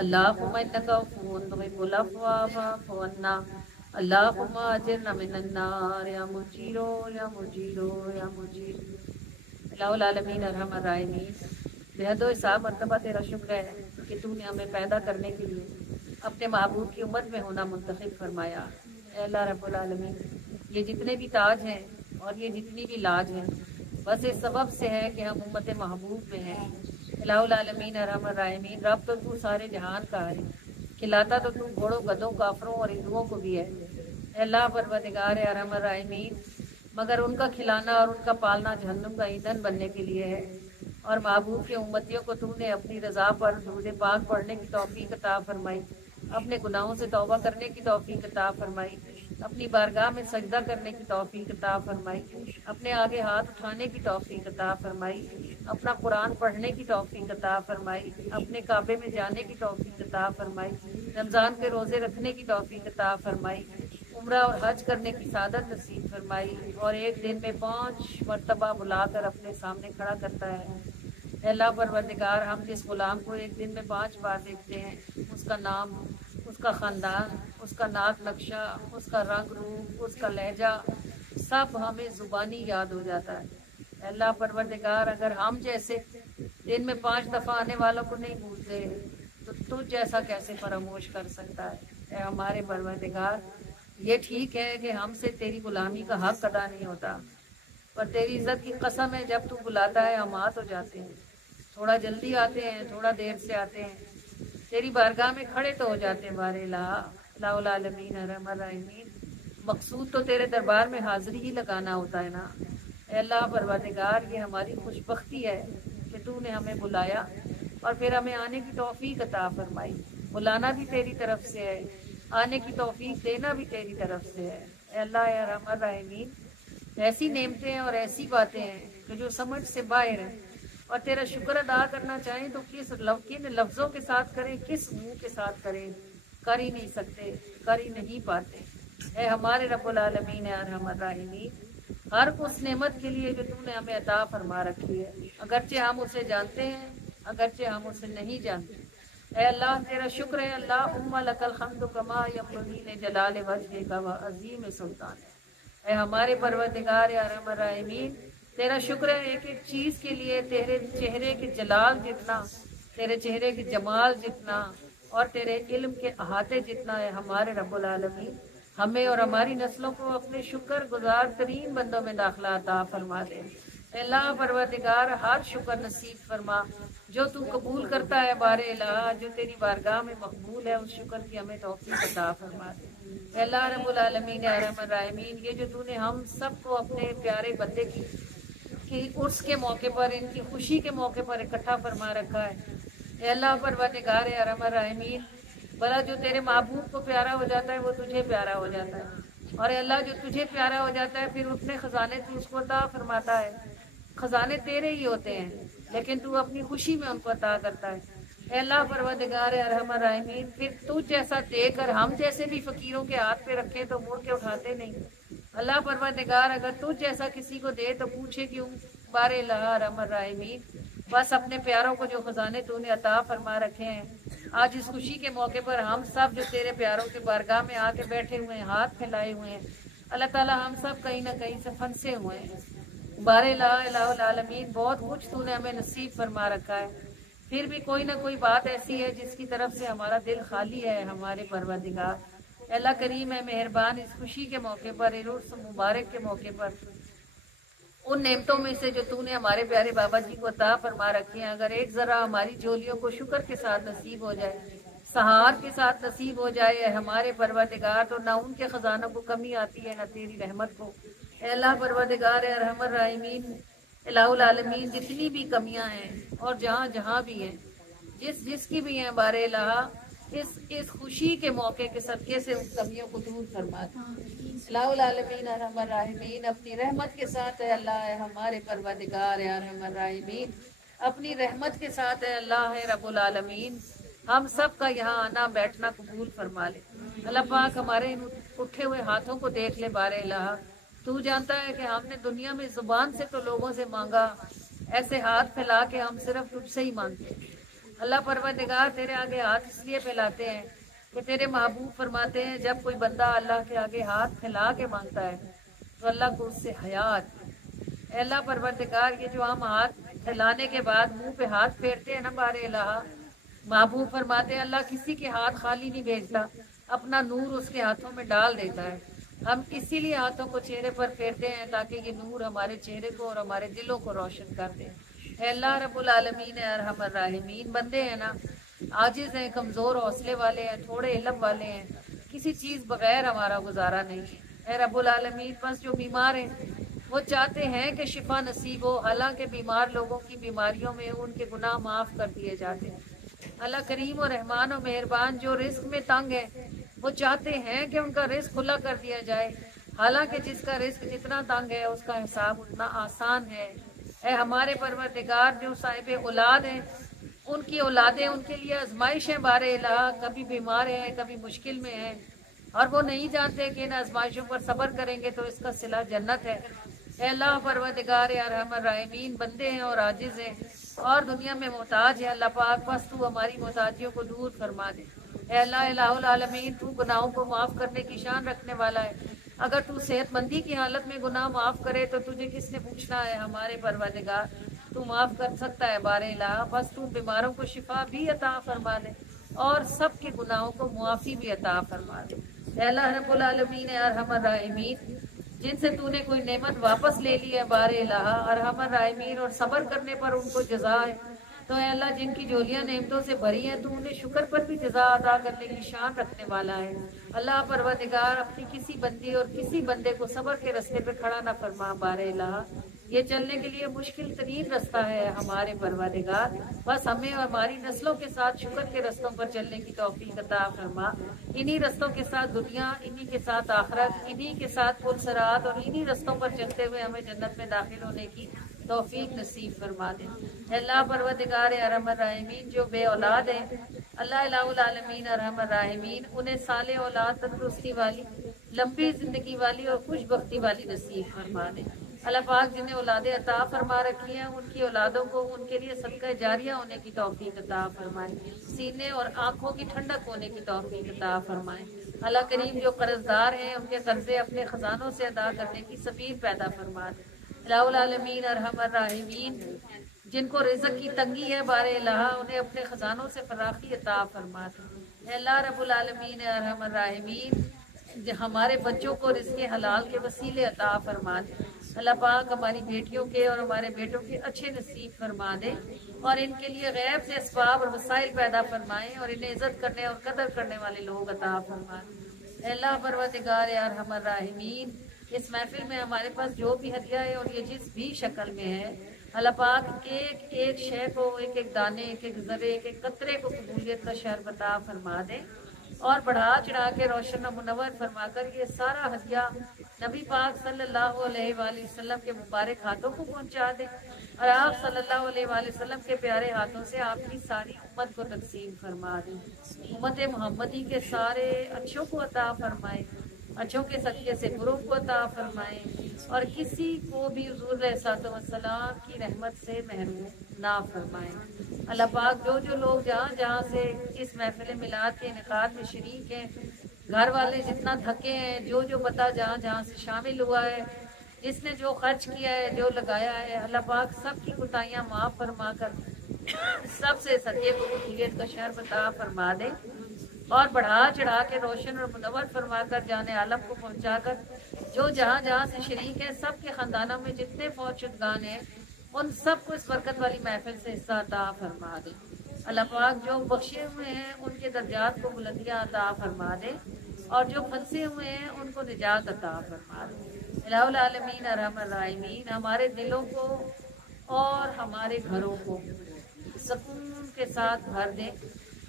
اللهم إنك عفو تحب العفو فاعف عنا اللهم أجرنا من النار يا مجير يا مجير يا مجير۔ الہ العالمین ارحم الراحمین، بےحد و حساب مرتبہ تیرا شکر ہے کہ تو نے ہمیں پیدا کرنے کے لیے اپنے محبوب کی امت میں ہونا منتخب فرمایا۔ اے اللہ رب العالمین، یہ جتنے بھی تاج ہیں اور یہ جتنی بھی لاج ہیں، بس اس سبب سے ہے کہ ہم امت محبوب میں ہیں۔ الہ العالمین ارحم الراحمین، رب تو تو سارے جہان کا ہے، کھلاتا تو تو گھوڑوں گدوں کافروں اور ہندوؤں کو بھی ہے۔ اے اللہ پروردگار ارحم الراحمین، مگر ان کا کھلانا اور ان کا پالنا جہنم کا ایندھن بننے کے لیے ہے، اور محبوب کے امتیوں کو تو نے اپنی رضا پر درود پاک پڑھنے کی توفیق عطا فرمائی، اپنے گناہوں سے توبہ کرنے کی توفیق عطا فرمائی، اپنی بارگاہ میں سجدہ کرنے کی توفیق عطا فرمائی، اپنے آگے ہاتھ اٹھانے کی توفیق عطا فرمائی، اپنا قرآن پڑھنے کی توفیق عطا فرمائی، اپنے کعبے میں جانے کی توفیق عطا فرمائی، رمضان کے روزے رکھنے کی توفیق عطا فرمائی، عمرہ اور حج کرنے کی سعادت نصیب فرمائی، اور ایک دن میں 5 مرتبہ بلا کر اپنے سامنے کھڑا کرتا ہے۔ اے اللہ پروردگار، ہم جس غلام کو ایک دن میں 5 بار دیکھتے ہیں، اس کا نام، اس کا خاندان، اس کا ناک نقشہ، اس کا رنگ روپ، اس کا لہجہ سب ہمیں زبانی یاد ہو جاتا ہے۔ اے اللہ پروردگار، اگر ہم جیسے دن میں 5 دفعہ آنے والوں کو نہیں بھولتے تو تو جیسا کیسے فراموش کر سکتا ہے؟ اے ہمارے پروردگار، یہ ٹھیک ہے کہ ہم سے تیری غلامی کا حق ادا نہیں ہوتا، پر تیری عزت کی قسم ہے جب تو بلاتا ہے ہم آ تو جاتے ہیں، تھوڑا جلدی آتے ہیں، تھوڑا دیر سے آتے ہیں، تیری بارگاہ میں کھڑے تو ہو جاتے ہیں۔ بارے الہ العالمین ارحم الراحمین، مقصود تو تیرے دربار میں حاضری ہی لگانا ہوتا ہے نا۔ اے اللہ پروردگار، یہ ہماری خوش بختی ہے کہ تو نے ہمیں بلایا اور پھر ہمیں آنے کی توفیق عطا فرمائی۔ بلانا بھی تیری طرف سے ہے، آنے کی توفیق دینا بھی تیری طرف سے ہے۔ اے اللہ ارحم الراحمین، ایسی نعمتیں اور ایسی باتیں ہیں کہ جو سمجھ سے باہر ہیں، اور تیرا شکر ادا کرنا چاہیں تو کن لفظوں کے ساتھ کریں، کس منہ کے ساتھ کریں، کر ہی نہیں سکتے، کر ہی نہیں پاتے۔ اے ہمارے رب العالمین ارحم الراحمین، ہر اس نعمت کے لیے جو تو نے ہمیں عطا فرما رکھی ہے، اگرچہ ہم اسے جانتے ہیں، اگرچہ ہم اسے نہیں جانتے۔ اے اللہ تیرا شکر ہے، اللہم لک الحمد کما ینبغی لجلال وجہک وعظیم سلطانک۔ اے ہمارے پروردگار ارحم الراحمین، تیرا شکر ہے ایک ایک چیز کے لیے تیرے چہرے کے جلال جتنا، تیرے چہرے کے جمال جتنا، اور تیرے علم کے احاطے جتنا ہے۔ ہمارے رب العالمین، ہمیں اور ہماری نسلوں کو اپنے شکر گزار ترین بندوں میں داخلہ عطا فرما دے۔ اے اللہ پروردگار، ہر شکر نصیب فرما جو تو قبول کرتا ہے۔ بار الہ، جو تیری بارگاہ میں مقبول ہے، اس شکر کی ہمیں توفیق عطا فرما دے۔ اے اللہ رب العالمین ارحم الراحمین، یہ جو تو نے ہم سب کو اپنے پیارے بندے کی عرس کے موقع پر، ان کی خوشی کے موقع پر اکٹھا فرما رکھا ہے۔ اے اللہ پروردگار ارحم الراحمین، بھلا جو تیرے محبوب کو پیارا ہو جاتا ہے وہ تجھے پیارا ہو جاتا ہے، اور اے اللہ جو تجھے پیارا ہو جاتا ہے پھر اپنے خزانے تو اس کو عطا فرماتا ہے۔ خزانے تیرے ہی ہوتے ہیں لیکن تو اپنی خوشی میں ان کو عطا کرتا ہے۔ اے اللہ پروردگار ارحم الراحمین، پھر تو جیسا دے کر ہم جیسے بھی فقیروں کے ہاتھ پہ رکھے تو مڑ کے اٹھاتے نہیں۔ اللہ پروردگار، اگر تو جیسا کسی کو دے تو پوچھے کیوں؟ بار الہ ارحم الراحمین، بس اپنے پیاروں کو جو خزانے تو نے عطا فرما رکھے ہیں، آج اس خوشی کے موقع پر ہم سب جو تیرے پیاروں کے بارگاہ میں آ کے بیٹھے ہوئے ہیں، ہاتھ پھیلائے ہوئے ہیں، اللہ تعالیٰ ہم سب کہیں نہ کہیں سے پھنسے ہوئے ہیں۔ بار الہ العالمین، بہت کچھ تو نے ہمیں نصیب فرما رکھا ہے، پھر بھی کوئی نہ کوئی بات ایسی ہے جس کی طرف سے ہمارا دل خالی ہے۔ ہمارے پروردگار اے اللہ کریم ہے مہربان، اس خوشی کے موقع پر، عرس مبارک کے موقع پر، ان نعمتوں میں سے جو تو نے ہمارے پیارے بابا جی کو عطا فرما رکھی ہیں، اگر ایک ذرا ہماری جھولیوں کو شکر کے ساتھ نصیب ہو جائے، سہار کے ساتھ نصیب ہو جائے، اے ہمارے پروردگار، تو نہ ان کے خزانوں کو کمی آتی ہے نہ تیری رحمت کو۔ اے اللہ پروردگار ارحم الراحمین، الہ العالمین، جتنی بھی کمیاں ہیں اور جہاں جہاں بھی ہیں، جس کی بھی ہیں، بار الہ اس خوشی کے موقع کے صدقے سے ان کمیوں کو دور فرما دے۔ الہ العالمین ارحم الراحمین، اپنی رحمت کے ساتھ اے اللہ ہے ہمارے پروردگار ارحم الراحمین، اپنی رحمت کے ساتھ اے اللہ ہے رب العالمین، ہم سب کا یہاں آنا بیٹھنا قبول فرما لے۔ اللہ پاک ہمارے ان اٹھے ہوئے ہاتھوں کو دیکھ لے۔ بار الہ، تو جانتا ہے کہ ہم نے دنیا میں زبان سے تو لوگوں سے مانگا، ایسے ہاتھ پھیلا کے ہم صرف تجھ سے ہی مانگتے ہیں، اللہ پروردگار تیرے آگے ہاتھ اس لیے پھیلاتے ہیں کہ تیرے محبوب فرماتے ہیں جب کوئی بندہ اللہ کے آگے ہاتھ پھیلا کے مانگتا ہے تو اللہ کو اس سے حیا آتی ہے۔ اے اللہ پروردگار یہ جو ہم ہاتھ پھیلانے کے بعد منہ پہ ہاتھ پھیرتے ہیں نا بار الہ، محبوب فرماتے ہیں اللہ کسی کے ہاتھ خالی نہیں بھیجتا، اپنا نور اس کے ہاتھوں میں ڈال دیتا ہے۔ ہم اسی لیے ہاتھوں کو چہرے پر پھیرتے ہیں تاکہ یہ نور ہمارے چہرے کو اور ہمارے دلوں کو روشن کر دے۔ اے اللہ رب العالمین ارحم الراحمین، بندے ہیں نا، عاجز ہیں، کمزور حوصلے والے ہیں، تھوڑے علم والے ہیں، کسی چیز بغیر ہمارا گزارا نہیں ہے۔ اے رب العالمین، بس جو بیمار ہیں وہ چاہتے ہیں کہ شفا نصیب ہو، حالانکہ بیمار لوگوں کی بیماریوں میں ان کے گناہ معاف کر دیے جاتے ہیں۔ اللہ کریم و رحمان و مہربان، جو رزق میں تنگ ہے وہ چاہتے ہیں کہ ان کا رزق کھلا کر دیا جائے، حالانکہ جس کا رزق جتنا تنگ ہے اس کا حساب اتنا آسان ہے۔ اے ہمارے پروردگار، جو صاحب اولاد ہیں ان کی اولادیں ان کے لیے آزمائش ہیں بار الہ، کبھی بیمار ہیں کبھی مشکل میں ہیں، اور وہ نہیں جانتے کہ ان آزمائشوں پر صبر کریں گے تو اس کا صلہ جنت ہے۔ اے اللہ پروردگار ارحم الراحمین، بندے ہیں اور عاجز ہیں اور دنیا میں محتاج ہے، اللہ پاک بس تو ہماری محتاجیوں کو دور فرما دے۔ اے اللہ الہ العالمین، تو گناہوں کو معاف کرنے کی شان رکھنے والا ہے، اگر تو صحت مندی کی حالت میں گناہ معاف کرے تو تجھے کس نے پوچھنا ہے ہمارے پروردگار، تو معاف کر سکتا ہے بار الہ، بس تو بیماروں کو شفا بھی عطا فرما دے اور سب کے گناہوں کو معافی بھی عطا فرما دے۔ اے اللہ رب العالمین ارحم الراحمین، جن سے تو نے کوئی نعمت واپس لے لی ہے بار الہ ارحم الراحمین، اور صبر کرنے پر ان کو جزا ہے، تو اے اللہ جن کی جولیاں نعمتوں سے بھری ہیں تو انہیں شکر پر بھی جزا ادا کرنے کی شان رکھنے والا ہے۔ اللہ پروردگار، اپنی کسی بندی اور کسی بندے کو صبر کے رستے پہ کھڑا نہ فرما بار الہ، یہ چلنے کے لیے مشکل ترین رستہ ہے ہمارے پروردگار، بس ہمیں اور ہماری نسلوں کے ساتھ شکر کے رستوں پر چلنے کی توفیق عطا فرما، انہی رستوں کے ساتھ دنیا، انہی کے ساتھ آخرت، انہی کے ساتھ پل صراط، اور انہی رستوں پر چلتے ہوئے ہمیں جنت میں داخل ہونے کی توفیق نصیب فرما دے۔ اے اللہ پروردگار ارحم الراحمین، جو بے اولاد ہیں اللہ الہ العالمین ارحم الراحمین، انہیں صالح اولاد، تندرستی والی، لمبی زندگی والی اور خوش بختی والی نصیب فرما دے۔ اللہ پاک جنہیں اولادیں عطا فرما رکھی ہیں ان کی اولادوں کو ان کے لیے صدقہ جاریہ ہونے کی توفیق عطا فرمائے، سینے اور آنکھوں کی ٹھنڈک ہونے کی توفیق عطا فرمائے۔ اللہ کریم، جو قرض دار ہیں ان کے قرضے اپنے خزانوں سے ادا کرنے کی سبیل پیدا فرما دے۔ الہ العالمین ارحم الراحمین، جن کو رزق کی تنگی ہے بار الہ، انہیں اپنے خزانوں سے فراخی عطا فرما دے۔ اے اللہ رب العالمین ارحم الراحمین، ہمارے بچوں کو رزق حلال کے وسیلے عطا فرما دے۔ اللہ پاک ہماری بیٹیوں کے اور ہمارے بیٹوں کے اچھے نصیب فرما دے اور ان کے لیے غیب سے اسباب اور وسائل پیدا فرمائے اور انہیں عزت کرنے اور قدر کرنے والے لوگ عطا فرما دے۔ اے اللہ پروردگار ارحم الراحمین، اس محفل میں ہمارے پاس جو بھی ہدیہ ہے اور یہ جس بھی شکل میں ہے، اللہ پاک ایک ایک شے کو، ایک ایک دانے، ایک ایک ذرے، ایک ایک قطرے کو قبولیت کا شرف عطا فرما دے اور بڑھا چڑھا کے روشن و منور فرما کر یہ سارا ہدیہ نبی پاک صلی اللہ علیہ وآلہ وسلم کے مبارک ہاتھوں کو پہنچا دے اور آپ صلی اللہ علیہ وآلہ وسلم کے پیارے ہاتھوں سے آپ کی ساری امت کو تقسیم فرما دے۔ امت محمدی کے سارے اچھوں کو عطا فرمائے، اچھوں کے صدقے سے بروں کو عطا فرمائے اور کسی کو بھی حضور علیہ الصلوۃ والسلام کی رحمت سے محروم نہ فرمائے۔ اللہ پاک، جو جو لوگ جہاں جہاں سے اس محفل میلاد کے انعقاد میں شریک ہیں، گھر والے جتنا تھکے ہیں، جو جو پتہ جہاں جہاں سے شامل ہوا ہے، جس نے جو خرچ کیا ہے، جو لگایا ہے، اللہ پاک سب کی کوتاہیاں معاف فرما کر سب سے صدقے کو قبولیت کا شرف عطا فرما دے اور بڑھا چڑھا کے روشن اور منور فرما کر جان عالم کو پہنچا کر جو جہاں جہاں سے شریک ہیں، سب کے خاندانوں میں جتنے فوت شدگان ہیں ان سب کو اس برکت والی محفل سے حصہ عطا فرما دے۔ اللہ پاک، جو بخشے ہوئے ہیں ان کے درجات کو بلندیاں عطا فرما دے اور جو پھنسے ہوئے ہیں ان کو نجات عطا فرما دے۔ الہ العالمین ارحم الراحمین، ہمارے دلوں کو اور ہمارے گھروں کو سکون کے ساتھ بھر دے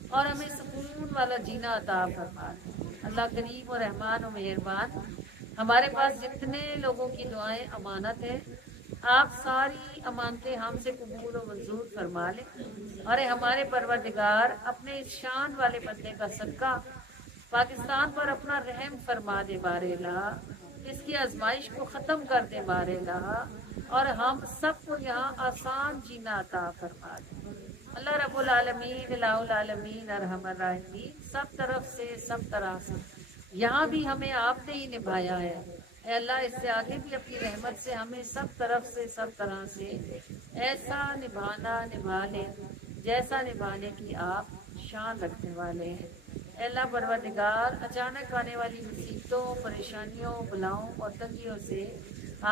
اور ہمیں سکون والا جینا عطا فرما دے۔ اللہ کریم و رحمان و مہربان، ہمارے پاس جتنے لوگوں کی دعائیں امانت ہے، آپ ساری امانتیں ہم سے قبول و منظور فرما لیں اور ہمارے پروردگار اپنے اس شان والے بندے کا صدقہ پاکستان پر اپنا رحم فرما دے بار الہ، اس کی آزمائش کو ختم کر دے بار الہ اور ہم سب کو یہاں آسان جینا عطا فرما دے۔ اللہ رب العالمین الہ العالمین ارحم الراحمین سب طرف سے سب طرح سے یہاں بھی ہمیں آپ نے ہی نبھایا ہے. اے اللہ اس سے آگے بھی اپنی رحمت سے ہمیں سب طرف سے سب طرح سے ایسا نبھا لے جیسا نبھانے کی آپ شان رکھنے والے ہیں. اے اللہ پروردگار اچانک آنے والی مصیبتوں پریشانیوں بلاؤں اور تنگیوں سے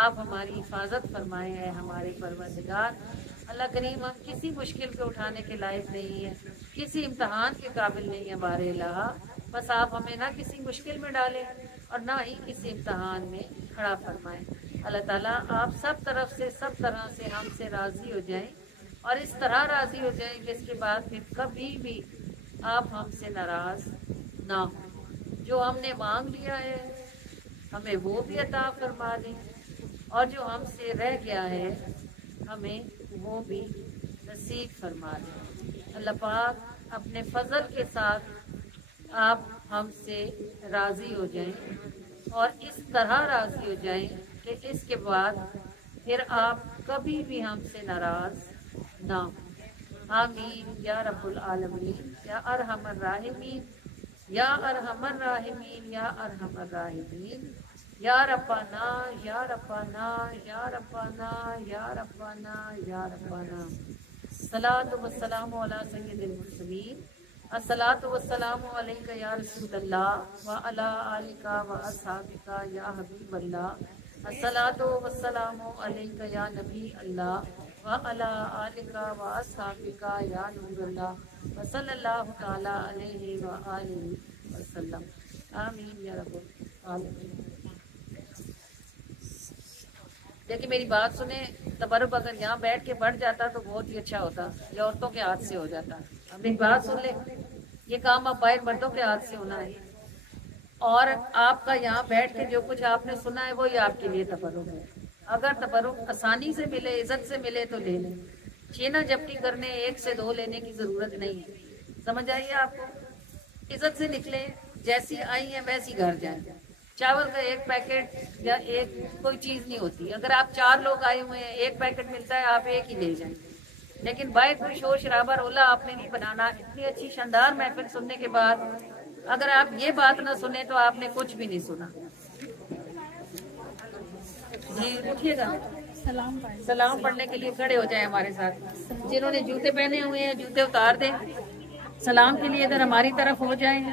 آپ ہماری حفاظت فرمائے ہیں ہمارے پروردگار. اللہ کریم ہم کسی مشکل کو اٹھانے کے لائق نہیں ہیں, کسی امتحان کے قابل نہیں ہیں بارے الہ. بس آپ ہمیں نہ کسی مشکل میں ڈالیں اور نہ ہی کسی امتحان میں کھڑا فرمائیں. اللہ تعالیٰ آپ سب طرف سے سب طرح سے ہم سے راضی ہو جائیں اور اس طرح راضی ہو جائیں کہ اس کے بعد پھر کبھی بھی آپ ہم سے ناراض نہ ہوں. جو ہم نے مانگ لیا ہے ہمیں وہ بھی عطا فرما دیں اور جو ہم سے رہ گیا ہے ہمیں وہ بھی نصیب فرما دیں. اللہ پاک اپنے فضل کے ساتھ آپ ہم سے راضی ہو جائیں اور اس طرح راضی ہو جائیں کہ اس کے بعد پھر آپ کبھی بھی ہم سے ناراض نہ ہوں. آمین یا رب العالمین یا ارحم الراحمین یا ارحم الراحمین یا ارحم الراحمین یا ربنا یا ربنا یا ربنا یا ربنا یا ربنا. الصلاۃ والسلام علی سید المرسلین. الصلاۃ والسلام علیک یا رسول اللہ وعلی آلک واصحابک یا حبیب اللہ. الصلاۃ والسلام علیک یا نبی اللہ وعلی آلک واصحابک یا نور اللہ وصلی اللہ تعالی علیہ وآلہ وسلم. آمین یا رب العالمین. دیکھیں میری بات سنیں, تبرک اگر یہاں بیٹھ کے بڑھ جاتا تو بہت ہی اچھا ہوتا, یہ عورتوں کے ہاتھ سے ہو جاتا. اب میری بات سن لیں, یہ کام اب باہر مردوں کے ہاتھ سے ہونا ہے اور آپ کا یہاں بیٹھ کے جو کچھ آپ نے سنا ہے وہی آپ کے لیے تبرک ہے. اگر تبرک آسانی سے ملے عزت سے ملے تو لے لیں, چھینا جھپٹی کرنے ایک سے دو لینے کی ضرورت نہیں ہے. سمجھ آئیے آپ کو, عزت سے نکلیں, جیسی آئی ہیں ویسی گھر جائیں. چاول کا ایک پیکٹ یا ایک کوئی چیز نہیں ہوتی, اگر آپ 4 لوگ آئے ہوئے ہیں ایک پیکٹ ملتا ہے آپ ایک ہی لے جائیں. لیکن باہر کوئی شور شرابہ رولا آپ نے نہیں بنانا. اتنی اچھی شاندار محفل سننے کے بعد اگر آپ یہ بات نہ سنیں تو آپ نے کچھ بھی نہیں سنا. جی اٹھیے گا, سلام پڑھنے کے لیے کھڑے ہو جائیں ہمارے ساتھ. جنہوں نے جوتے پہنے ہوئے ہیں جوتے اتار دیں, سلام کے لیے ادھر ہماری طرف ہو جائیں.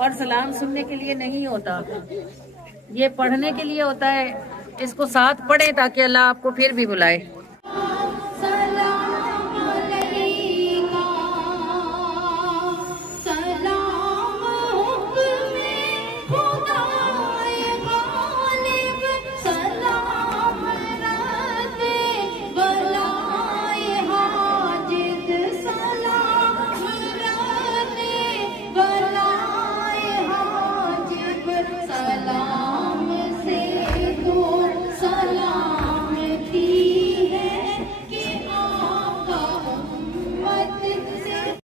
اور سلام سننے کے لیے نہیں ہوتا, یہ پڑھنے کے لیے ہوتا ہے. اس کو ساتھ پڑھیں تاکہ اللہ آپ کو پھر بھی بلائے.